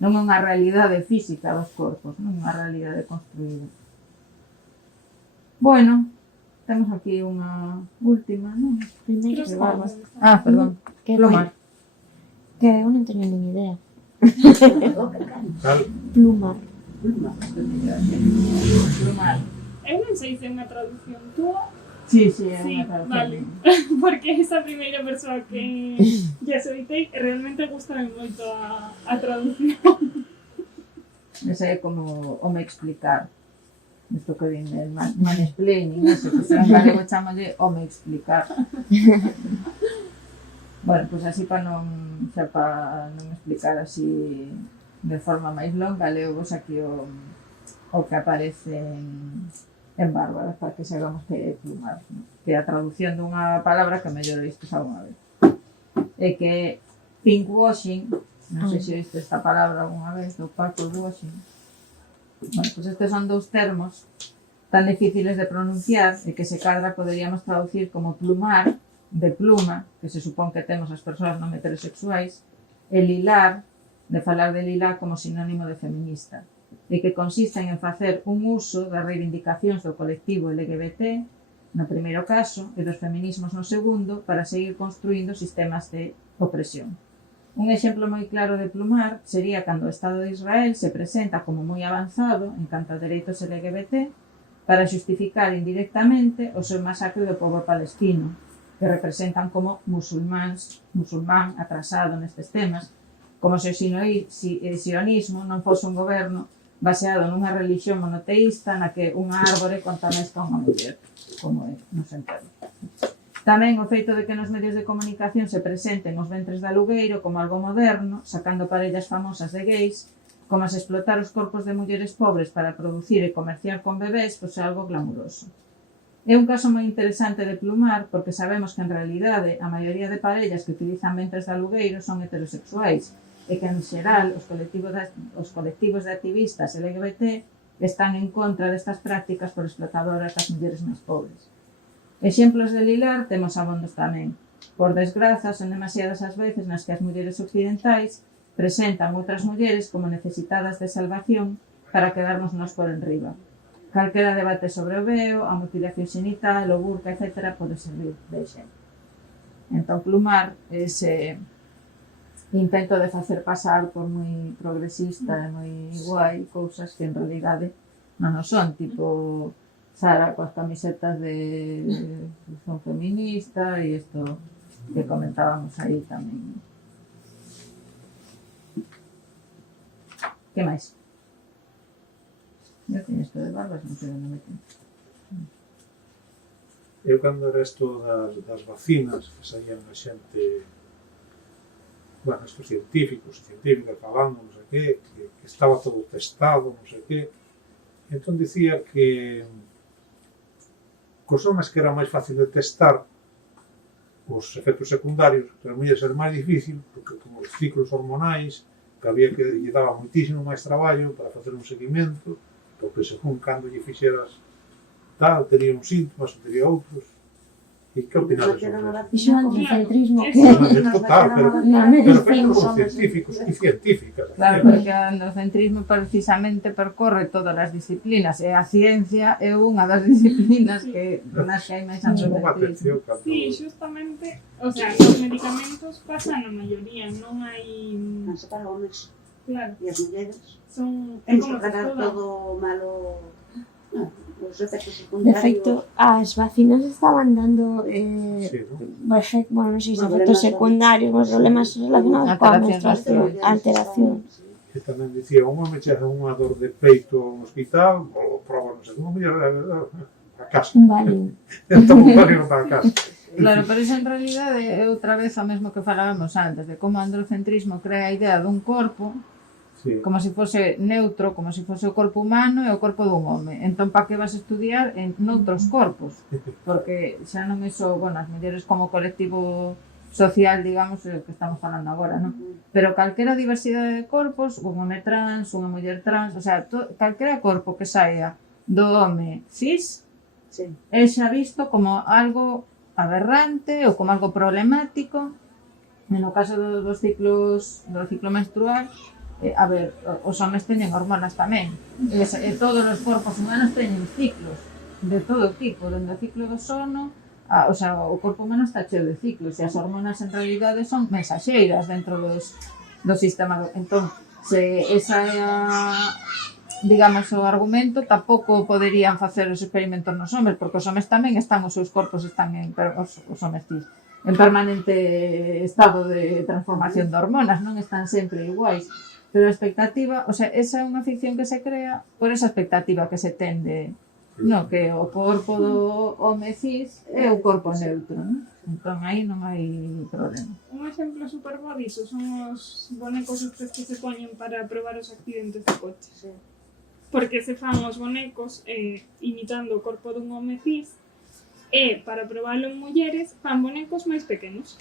unha realidade física dos corpos, non é unha realidade construída. Bueno, temos aquí unha última, non? Primeiro Creo estaba. Perdón. Que Plumar. Que eu non teño nin idea. Cal? Plumar. Plumar. Eu non sei se é unha traducción túa. Sí, é Sí, unha traducción. vale. Porque esa primeira persoa que ya soitei realmente gustame moito a traducción. Ese é como o me explicar. Isto que vin del mansplaining, eso, que se en galego chamalle o me explicar. Bueno, pois así para non explicar así de forma máis longa, leo vos aquí o que aparece en Bárbara, para que sabamos que é plumar, ¿no? Que é a traducción dunha palabra que mellor vistes alguna vez. E que é pinkwashing, non sei se viste esta palabra alguna vez, do purplewashing. Bueno, pues estes son dous termos tan difíciles de pronunciar e que se cadra poderíamos traducir como plumar, de pluma, que se supón que temos as persoas non heterosexuais, e lilar, de falar de lilar como sinónimo de feminista, e que consisten en facer un uso das reivindicacións do colectivo LGBT no primeiro caso, e dos feminismos no segundo, para seguir construindo sistemas de opresión. Un exemplo moi claro de Plumar sería cando o Estado de Israel se presenta como moi avanzado en canto a dereitos LGBT para xustificar indirectamente o seu masacre do pobo palestino, que representan como musulmán atrasado nestes temas, como se o sionismo non fose un goberno baseado nunha religión monoteísta na que unha árbore conta máis que unha muller, como é no sentido. Tamén o feito de que nos medios de comunicación se presenten os ventres de alugueiro como algo moderno, sacando parellas famosas de gays, como se explotar os corpos de mulleres pobres para producir e comerciar con bebés, pois é algo glamuroso. É un caso moi interesante de Plumar porque sabemos que en realidade a maioría de parellas que utilizan ventres de alugueiro son heterosexuais e que en xeral os colectivos de activistas LGBT están en contra destas prácticas por explotadoras das mulleres máis pobres. Exemplos de lilar temos abondos tamén. Por desgraza, son demasiadas as veces nas que as mulleres occidentais presentan outras mulleres como necesitadas de salvación para quedarnos nós por enriba. Calquera debate sobre o veo, a mutilación xenital, o burka, etc. pode servir de exemplo. Entón, Plumar, ese intento de facer pasar por moi progresista e moi guai cousas que en realidade non o son, tipo Sara coas camisetas de son feminista e isto que comentábamos aí tamén. Que máis? Eu teño isto de barbas, non sei onde me teño. Eu cando era isto das vacinas, que saían a xente, bueno, estos científicas falando, non sei que estaba todo testado, non sei que, entón dicía que cos homes que era máis fácil de testar os efectos secundarios, que as mulleres era máis difícil, porque como os ciclos hormonais, que había que lle daba moitísimo máis traballo para facer un seguimento, porque según cando lle fixeras tal, tería uns síntomas, tería outros. E que opinades sobre isto? Iso é androcentrismo que Total, pero como científicos e científicas. Claro, porque o androcentrismo precisamente percorre todas as disciplinas e a ciencia é unha das disciplinas que nas que hai máis androcentrismo. Sí, justamente, o sea, os medicamentos pasan a maioría, non hai... Non se para homes. Claro. E as mulleres. Son... Tens como que tratar toda. todo malo. Os efectos de secundarios. feito, as vacinas estaban dando bueno, non sei se efectos secundarios, os problemas relacionados coa menstruación, alteración. Que tamén dicía, unha me chega unha dor de peito no hospital, ou proba, non sei, unha muller a casa. Vale. Entón, un barrio para a casa. Claro, pero iso en realidade é outra vez o mesmo que falábamos antes, de como o androcentrismo crea a idea dun corpo como se fose neutro, como se fose o corpo humano e o corpo dun home. Entón, para que vas a estudiar en noutros corpos? Porque xa non é só, bueno, as mulleres como colectivo social, digamos, é o que estamos falando agora, non? Pero calquera diversidade de corpos, un home trans, unha muller trans, o sea, calquera corpo que saia do home cis, é xa visto como algo aberrante ou como algo problemático. No caso dos ciclos, do ciclo menstrual, a ver, os homes teñen hormonas tamén, e todos os corpos humanos teñen ciclos de todo tipo, dende o ciclo do sono, o sea, o corpo humano está cheo de ciclos, e as hormonas en realidade son mensaxeiras dentro do sistema. Entón, se esa é digamos, o argumento, tampouco poderían facer os experimentos nos homes, porque os homes tamén están, os seus corpos están os homes cis, en permanente estado de transformación de hormonas, non están sempre iguais. Pero a expectativa, o sea, esa é unha ficción que se crea por esa expectativa que se tende, no, que o corpo do home cis é o corpo neutro, non? Entón, aí non hai problema. Un exemplo super bodizo son os bonecos estes que se poñen para probar os accidentes de coche. Porque se fan os bonecos imitando o corpo dun home cis e, para probalo en mulleres, fan bonecos máis pequenos.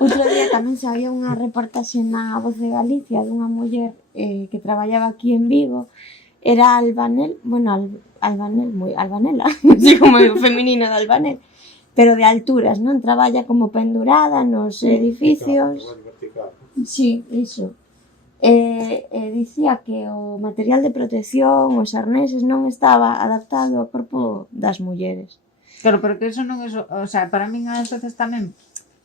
Outro día tamén sabía unha reportaxe na Voz de Galicia dunha muller que traballaba aquí en Vigo. Era albanel, bueno, albanela, así como o feminino de albanel, pero de alturas, non? Traballa como pendurada nos edificios. Sí, iso. dicía que o material de protección, os arneses, non estaba adaptado ao corpo das mulleres. Claro, pero que eso non é... O sea, para min ás veces tamén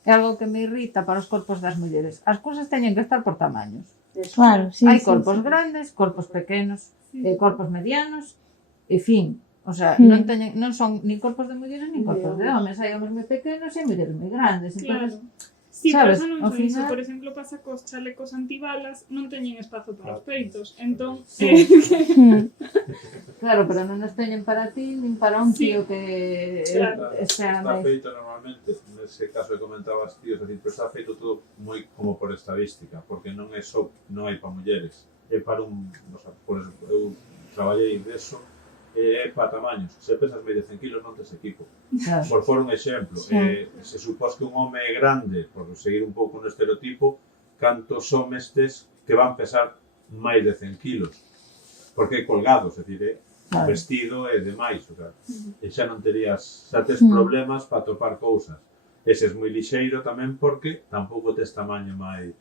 é algo que me irrita para os corpos das mulleres. As cousas teñen que estar por tamaños. Claro, sí, Hai sí, corpos sí. grandes, corpos pequenos, corpos medianos, e fin. O sea, non son nin corpos de mulleres nin corpos de homes. Hai homes moi pequenos e mulleres moi grandes. Claro. Entonces, Sí, sabes, pero ao non só iso, final- por exemplo, pasa cos chalecos antibalas, non teñen espazo para os peitos, entón Sí. Mm. claro, pero non nos teñen para ti, nin para un Sí. tío que Claro. sea Está máis... feito normalmente, nese caso que comentabas tío, es decir, pero está feito todo moi como por estadística, porque non é só, non hai para mulleres, é para un, o sea, por exemplo, eu traballei deso, é para tamaños, se pesas medio 100 kilos non tes equipo. Claro. Por for un exemplo, Sí. se supós que un home é grande, por seguir un pouco no estereotipo, cantos homes tes que van pesar máis de 100 kilos, porque é colgado, é dicir, Claro. vestido e demais, o sea, e xa non terías, xa tes problemas para topar cousas. Ese é moi lixeiro tamén porque tampouco tes tamaño máis.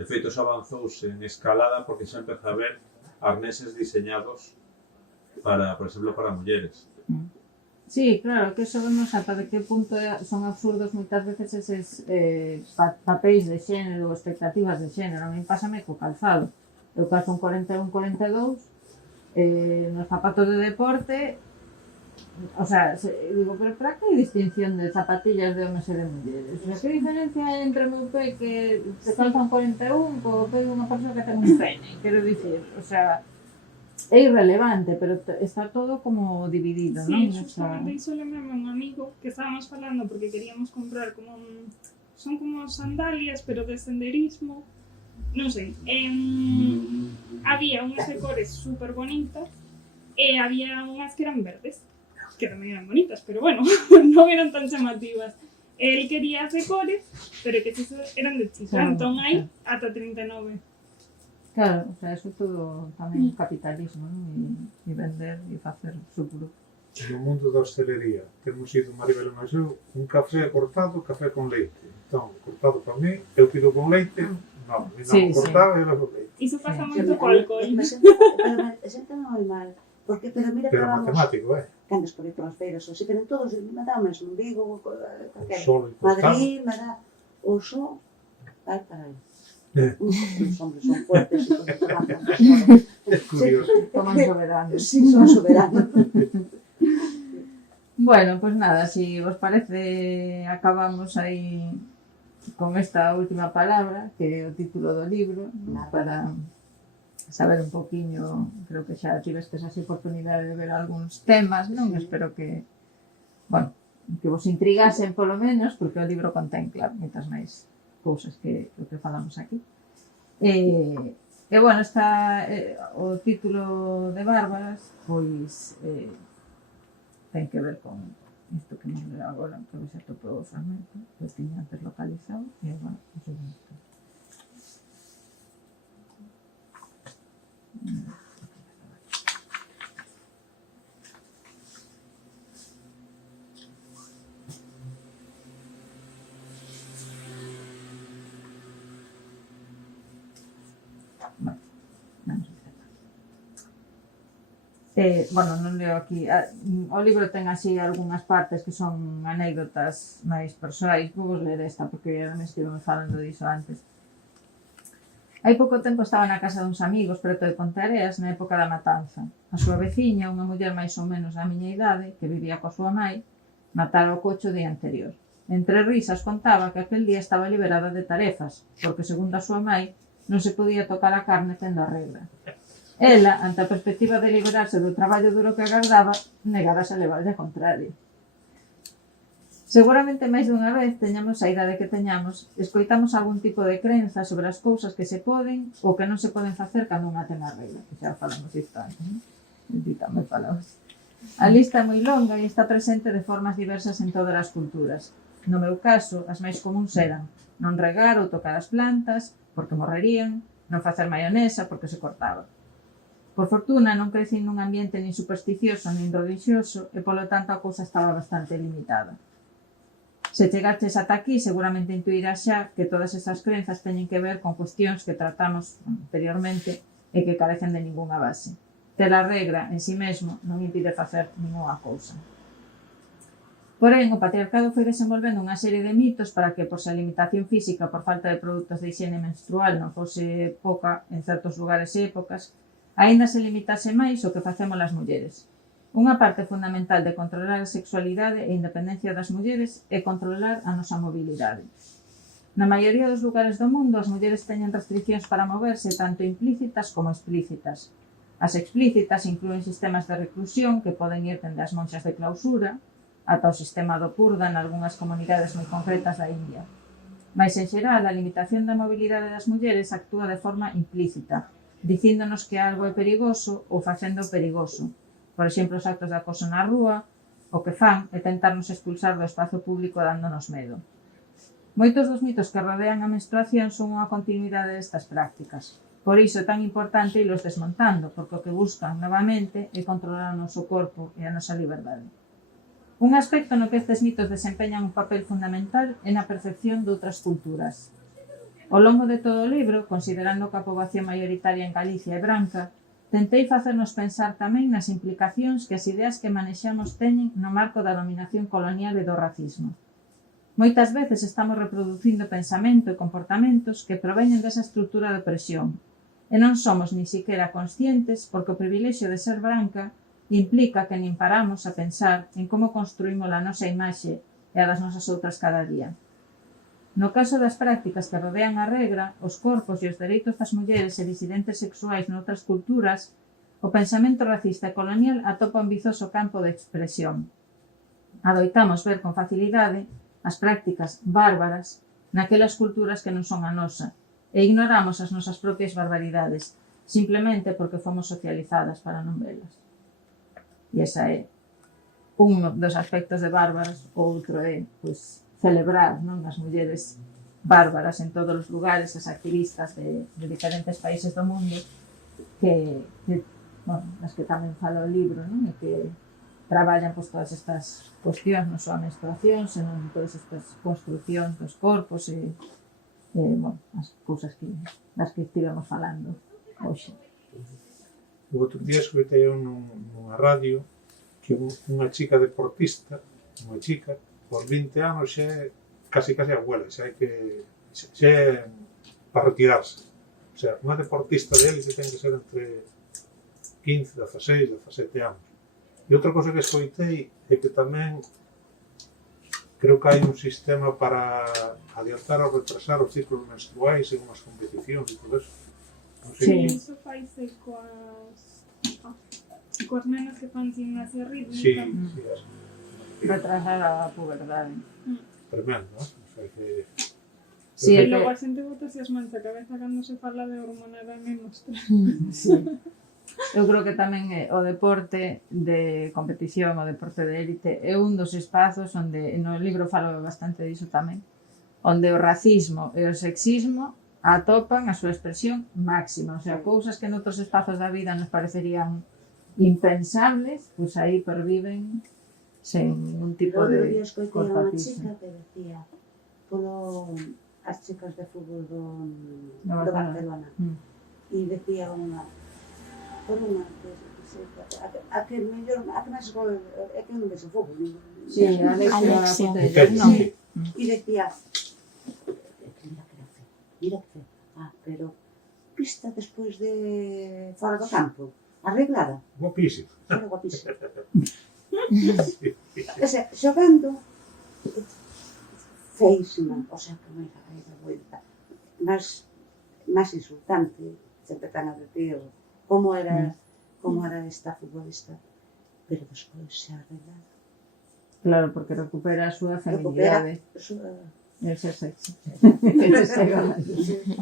De feito, xa avanzouse en escalada porque xa empeza a haber arneses diseñados para, por exemplo, para mulleres. Sí, claro, que eso non sei ata de que punto son absurdos moitas veces eses papéis de xénero ou expectativas de xénero. A mí pásame co calzado. Eu calzo un 41-42, nos zapatos de deporte, o sea, digo, pero para que hai distinción de zapatillas de homes e de mulleres? O sea, que diferencia hai entre o meu pé que se calza un 41 co pé dunha persoa que ten un pene? Quero dicir, o sea, é irrelevante, pero está todo como dividido, Sí, non? justamente iso lembrame un amigo que estábamos falando porque queríamos comprar como son como sandalias, pero de senderismo, non sei. Había unhas de cores super bonitas e había unhas que eran verdes, que tamén eran bonitas, pero bueno, non eran tan chamativas. El quería as de cores, pero que si eran de chica, Claro, entón hai ata 39. Claro, o sea, eso todo tamén capitalismo, non? E vender e facer subgrupo. No mundo da hostelería temos ido Maribel e eu un café cortado, café con leite. Entón, cortado para mí, eu pido con leite, non, me Sí, dá cortado e eu con leite. Iso pasa Yo moito me- co alcohol. me sento moi mal, porque, pero mira que Pero vamos, matemático, cando escolí polas feiras, ou se queren todos, me dá o mesmo, Vigo, calquera. Solo importante. Madrid, me dá, o só, vai para aí. Eh. Os hombres son fuertes, e todos trabajan. É curioso. Toman soberanos. Sí, son soberanos. Bueno, pues nada, si os parece, acabamos aí con esta última palabra, que é o título do libro, para saber un poquinho, creo que xa tivestes así oportunidade de ver algúns temas, non? Sí. Espero que, bueno, que vos intrigasen polo menos, porque o libro contén, claro, moitas máis cousas que o que falamos aquí. E bueno, está o título de Bárbaras, pois ten que ver con isto que nos leo agora, que vos atopou o fragmento, que tiña antes localizado, e bueno, o seguinte. Vamos a empezar. Bueno, non leo aquí. O libro ten así algunhas partes que son anécdotas máis persoais. Vou vos ler esta porque me estive falando diso antes. Hai pouco tempo estaba na casa duns amigos preto de Ponteareas na época da matanza. A súa veciña, unha muller máis ou menos da miña idade, que vivía coa súa mãe, matara o coche o día anterior. Entre risas contaba que aquel día estaba liberada de tarefas, porque, segundo a súa mãe, non se podía tocar a carne tendo a regra. Ela, ante a perspectiva de liberarse do traballo duro que agardaba, negárase a levarlle a contrario. Seguramente máis dunha vez, teñamos a idade que teñamos, escoitamos algún tipo de crenza sobre as cousas que se poden ou que non se poden facer cando unha ten a regra, que xa falamos isto antes, non? Bendita me falamos. A lista é moi longa e está presente de formas diversas en todas as culturas. No meu caso, as máis comuns eran non regar ou tocar as plantas, porque morrerían, non facer maionesa, porque se cortaba. Por fortuna, non crecí nun ambiente nin supersticioso nin religioso e, polo tanto, a cousa estaba bastante limitada. Se chegaches ata aquí, seguramente intuirás xa que todas esas crenzas teñen que ver con cuestións que tratamos anteriormente e que carecen de ningunha base. Ter a regra en si mesmo non impide facer ninguna cousa. Porén, o patriarcado foi desenvolvendo unha serie de mitos para que, por se a limitación física por falta de produtos de higiene menstrual non fose pouca en certos lugares e épocas, aínda se limitase máis o que facemos as mulleres. Unha parte fundamental de controlar a sexualidade e independencia das mulleres é controlar a nosa mobilidade. Na maioría dos lugares do mundo, as mulleres teñen restriccións para moverse tanto implícitas como explícitas. As explícitas inclúen sistemas de reclusión que poden ir dende as monxas de clausura ata o sistema do purga en algunhas comunidades moi concretas da India. Mais, en xeral, a limitación da mobilidade das mulleres actúa de forma implícita, dicíndonos que algo é perigoso ou facendo perigoso. Por exemplo, os actos de acoso na rúa, o que fan é tentarnos expulsar do espazo público dándonos medo. Moitos dos mitos que rodean a menstruación son unha continuidade destas prácticas. Por iso é tan importante ilos desmontando, porque o que buscan, novamente, é controlar o noso corpo e a nosa liberdade. Un aspecto no que estes mitos desempeñan un papel fundamental é na percepción de outras culturas. Ao longo de todo o libro, considerando que a poboación maioritaria en Galicia é branca, tentei facernos pensar tamén nas implicacións que as ideas que manexamos teñen no marco da dominación colonial e do racismo. Moitas veces estamos reproducindo pensamento e comportamentos que proveñen desa estrutura de opresión, e non somos ni siquiera conscientes porque o privilexio de ser branca implica que nin paramos a pensar en como construímos a nosa imaxe e a das nosas outras cada día. No caso das prácticas que rodean a regra, os corpos e os dereitos das mulleres e disidentes sexuais noutras culturas, o pensamento racista e colonial atopa un vizoso campo de expresión. Adoitamos ver con facilidade as prácticas bárbaras naquelas culturas que non son a nosa e ignoramos as nosas propias barbaridades, simplemente porque fomos socializadas para non velas. E esa é un dos aspectos de bárbaras, o outro é, pois, celebrar, non, as mulleres bárbaras en todos os lugares, as activistas de diferentes países do mundo que bueno, as que tamén fala o libro, non, e que traballan pois, todas estas cuestións, non só a menstruación, senón todas estas construcións dos corpos e bueno, as cousas das que estivemos falando hoxe. O outro día escoitei nunha radio que unha chica deportista, unha chica, por 20 anos xa é casi abuela, xa é para retirarse. O sea, unha deportista de élite ten que ser entre 15, 16, 17 anos. E outra cosa que escoitei é que tamén creo que hai un sistema para adiantar ou retrasar os ciclos menstruais en unhas competicións e todo eso. Non sei. Sí. Iso faise coas nenas que fan gimnasia rítmica. Sí, Retrasar a puberdade. Tremendo, non? O sea que... Sí, E logo a xente botase as mans a cabeza cando se fala de hormonada e menstruación. Sí. Eu creo que tamén o deporte de competición, o deporte de élite, é un dos espazos onde, no libro falo bastante diso tamén, onde o racismo e o sexismo atopan a súa expresión máxima. O sea, cousas que noutros espazos da vida nos parecerían impensables, pois aí perviven sen ningún tipo de cortapismo. Unha chica que decía as chicas de fútbol do Barcelona e decía unha a que mellor, a que máis gol é que non vexo fútbol. Sí, Alexia. E decía mira que pero pista despois de fora do campo arreglada. Guapísimo. Era guapísimo. O sea, xogando feísima, o sea, que moi da vuelta. Más insultante, se empezan a decir como era esta futbolista, pero despois xa arreglada. Claro, porque recupera a súa feminidade. Ese sexo.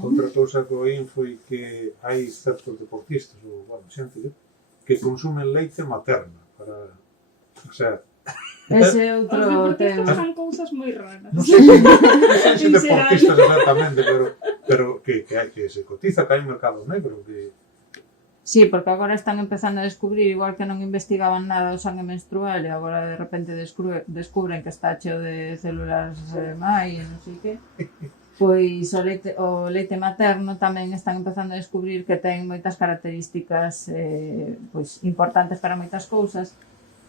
Outra cousa que oín foi que hai certos deportistas, ou, bueno, xente, que consumen leite materna para... O sea... Ese é outro tema. Os tema. deportistas fan cousas moi raras. Non sei se deportistas exactamente, pero que se cotiza, que hai un mercado negro, que Sí, porque agora están empezando a descubrir, igual que non investigaban nada do sangue menstrual e agora de repente descubren que está cheo de células mai e non sei que, pois o leite materno tamén están empezando a descubrir que ten moitas características pois importantes para moitas cousas.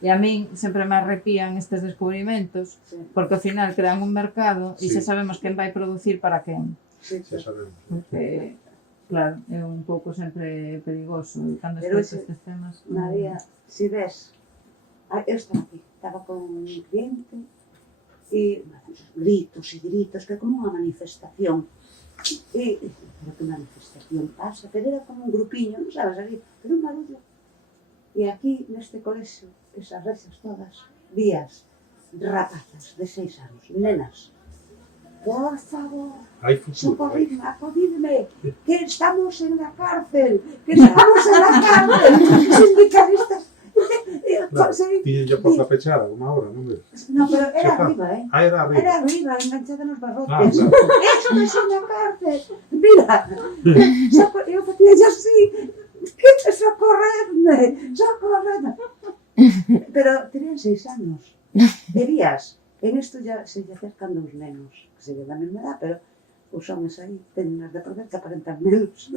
E a min sempre me arrepían estes descubrimentos, porque ao final crean un mercado e xa sabemos quen vai producir para quen. Xa sabemos. Porque, claro, é un pouco sempre perigoso cando Pero estes temas. María, si ves, eu estaba aquí, estaba con un cliente e gritos e gritos, que é como unha manifestación. Pero que manifestación pasa, pero era como un grupiño, non sabes, ali, pero un barullo. E aquí, neste colexio, esas rexas todas, vías rapazas de 6 anos, nenas. Por favor, Hai futuro. acodidme, que estamos en la cárcel, que estamos en la cárcel, sindicalistas. Tiñen ya porta pechada, unha hora, non ves? No, pero era arriba, Era arriba. Era arriba, enganchada nos barrotes. Claro. Esto es una cárcel. Mira, eu facía así, que socorredme. Pero tenían 6 anos. E vías, en isto ya se lle acercan 2 nenos, que se lle dan en edad, pero os homes aí teñen as de perder que aparentan menos.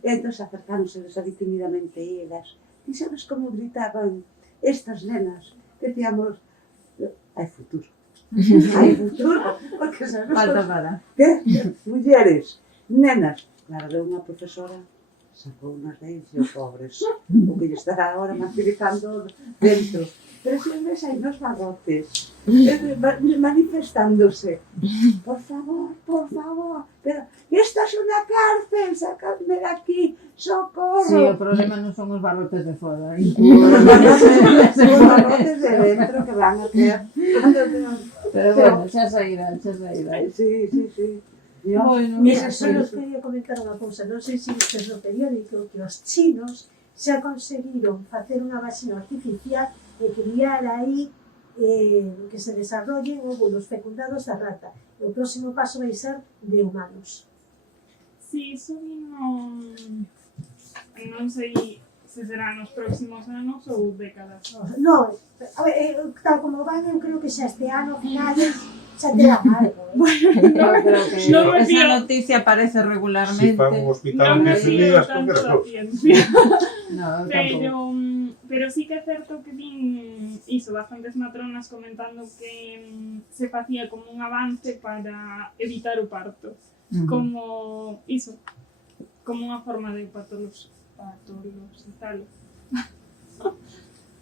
E entón acercáronse así timidamente e elas. E sabes como gritaban estas nenas? Decíamos, hai futuro. Hai futuro, porque sabes Falta para. que mulleres, nenas. Claro, de unha profesora sacou unhas de ellos, pobres, o que lle estará agora martirizando dentro. Pero si ves aí nos barrotes, manifestándose. Por favor, pero esta es una cárcel, sacadme de aquí, socorro. Sí, o problema non son os barrotes de fora. Os barrotes de dentro que van a ter. Pero bueno, xa sairá. Sí. Bueno, Mira, só os quería comentar unha cousa, non sei se vistes no periódico que os chinos xa conseguiron facer unha vacina artificial e criar aí que se desarrollen óvulos fecundados da rata. E o próximo paso vai ser de humanos. Sí, iso vino... Non sei se será nos próximos anos ou décadas. Non, a ver, tal como van, eu creo que xa este ano, finales, xa terá algo. Eu creo que Non me esa fío. noticia aparece Si regularmente. fan un hospital Non me en 15 fío días, tanto porque da dos. ciencia. No, eu tampouco. Pero sí que é certo que vin iso, bastantes matronas comentando que se facía como un avance para evitar o parto. Como iso, como unha forma de patologizalo.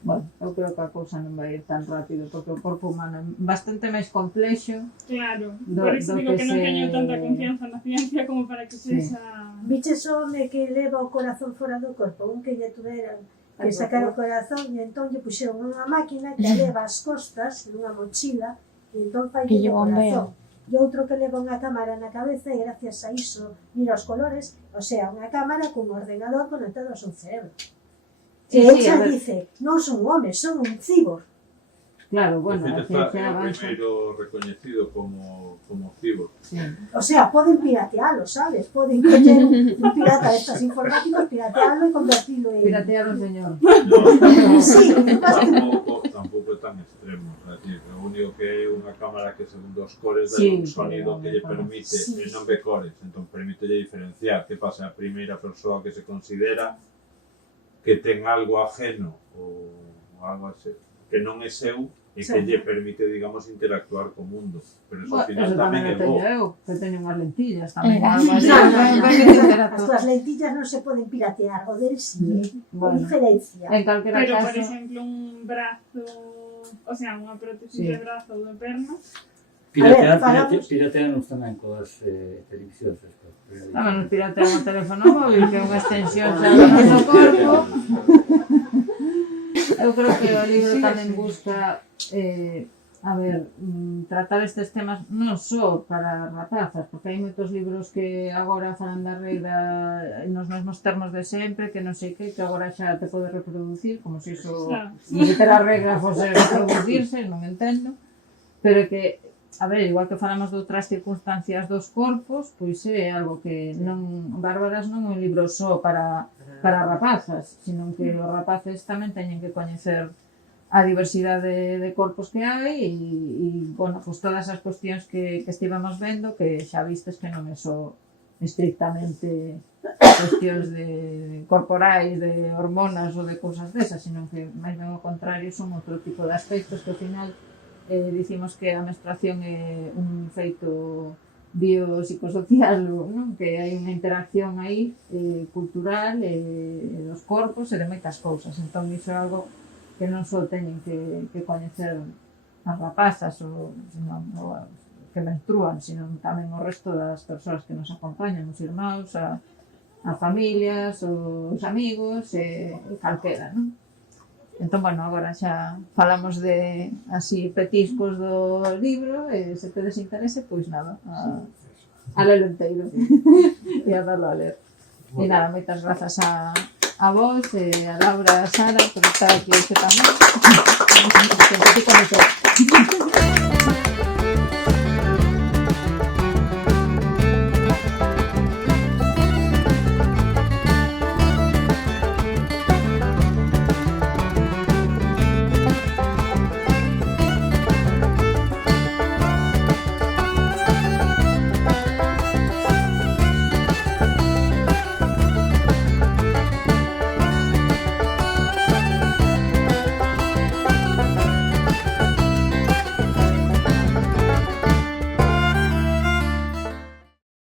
Bueno, eu creo que a cousa non vai ir tan rápido porque o corpo humano é bastante máis complexo. Claro, Do- por iso do digo que que non se- teño tanta confianza na ciencia como para que Sí. sexa... Viches o home que leva o corazón fora do corpo, un que lle tuveran que sacar o corazón e entón lle puxeron unha máquina que a leva as costas nunha mochila e entón fai Que o lle bombea. corazón. E outro que leva unha cámara na cabeza e gracias a iso mira os colores, o sea, unha cámara cun ordenador conectado ao seu cerebro. Sí, E sí, a ella ver. dice, non son un home, son un cibor. Claro, De bueno, a feito, está ciencia o avanza. primeiro recoñecido como cibor. Sí. O sea, poden piratealo, sabes? Poden coller un pirata de estos informáticos, piratealo e convertilo en... Piratear o señor. Sí, tampouco é tan extremo. É dicir, o único que é unha cámara que segundo os cores dá Sí, un sonido que lle pero- permite, sí. e non ve cores, entón permite diferenciar que pasa a primeira persoa que se considera que ten algo ajeno ou algo así, que non é seu e que Sí. lle permite, digamos, interactuar co mundo. Pero eso ao Bueno, final eso tamén tamén é o teño bo. eu, que teño unhas lentillas tamén. Era. Algo así, No, permite as interactuar. túas lentillas non se poden piratear, o del sí, Bueno, diferencia. en calquera Pero, por caso, exemplo, un brazo, o sea, unha prótesis Sí. de brazo ou de perna, Pirateanos tamén coas televisións. nos piratean o teléfono móvil, que é unha extensión xa do noso corpo. Eu creo que o libro tamén busca tratar estes temas non só para rapazas, porque hai moitos libros que agora falan da regra nos mesmos termos de sempre, que non sei que agora xa te pode reproducir, como se iso Claro. ni ter a regra fose reproducirse, non entendo, pero que a ver, igual que falamos de outras circunstancias dos corpos, pois é algo que non, Bárbaras non é un libro só para rapazas, sino que os rapaces tamén teñen que coñecer a diversidade de corpos que hai e bueno, pues todas as cuestións que estivemos vendo, que xa vistes que non é só estrictamente cuestións de corporais, de hormonas ou de cousas desas, sino que máis ben ao contrario son outro tipo de aspectos que ao final dicimos que a menstruación é un feito biopsicosocial, non? Que hai unha interacción aí cultural dos corpos e de moitas cousas, entón iso é algo que non só teñen que coñecer as rapazas ou que menstruan, sino tamén o resto das persoas que nos acompañan, os irmãos, a familias, os amigos e calquera, non? Entón, bueno, agora xa falamos de así petiscos do libro e se tedes interese, pois nada, a lelo inteiro e a darlo a ler. E nada, moitas grazas a vos e a Laura e a Sara por estar aquí hoxe tamén.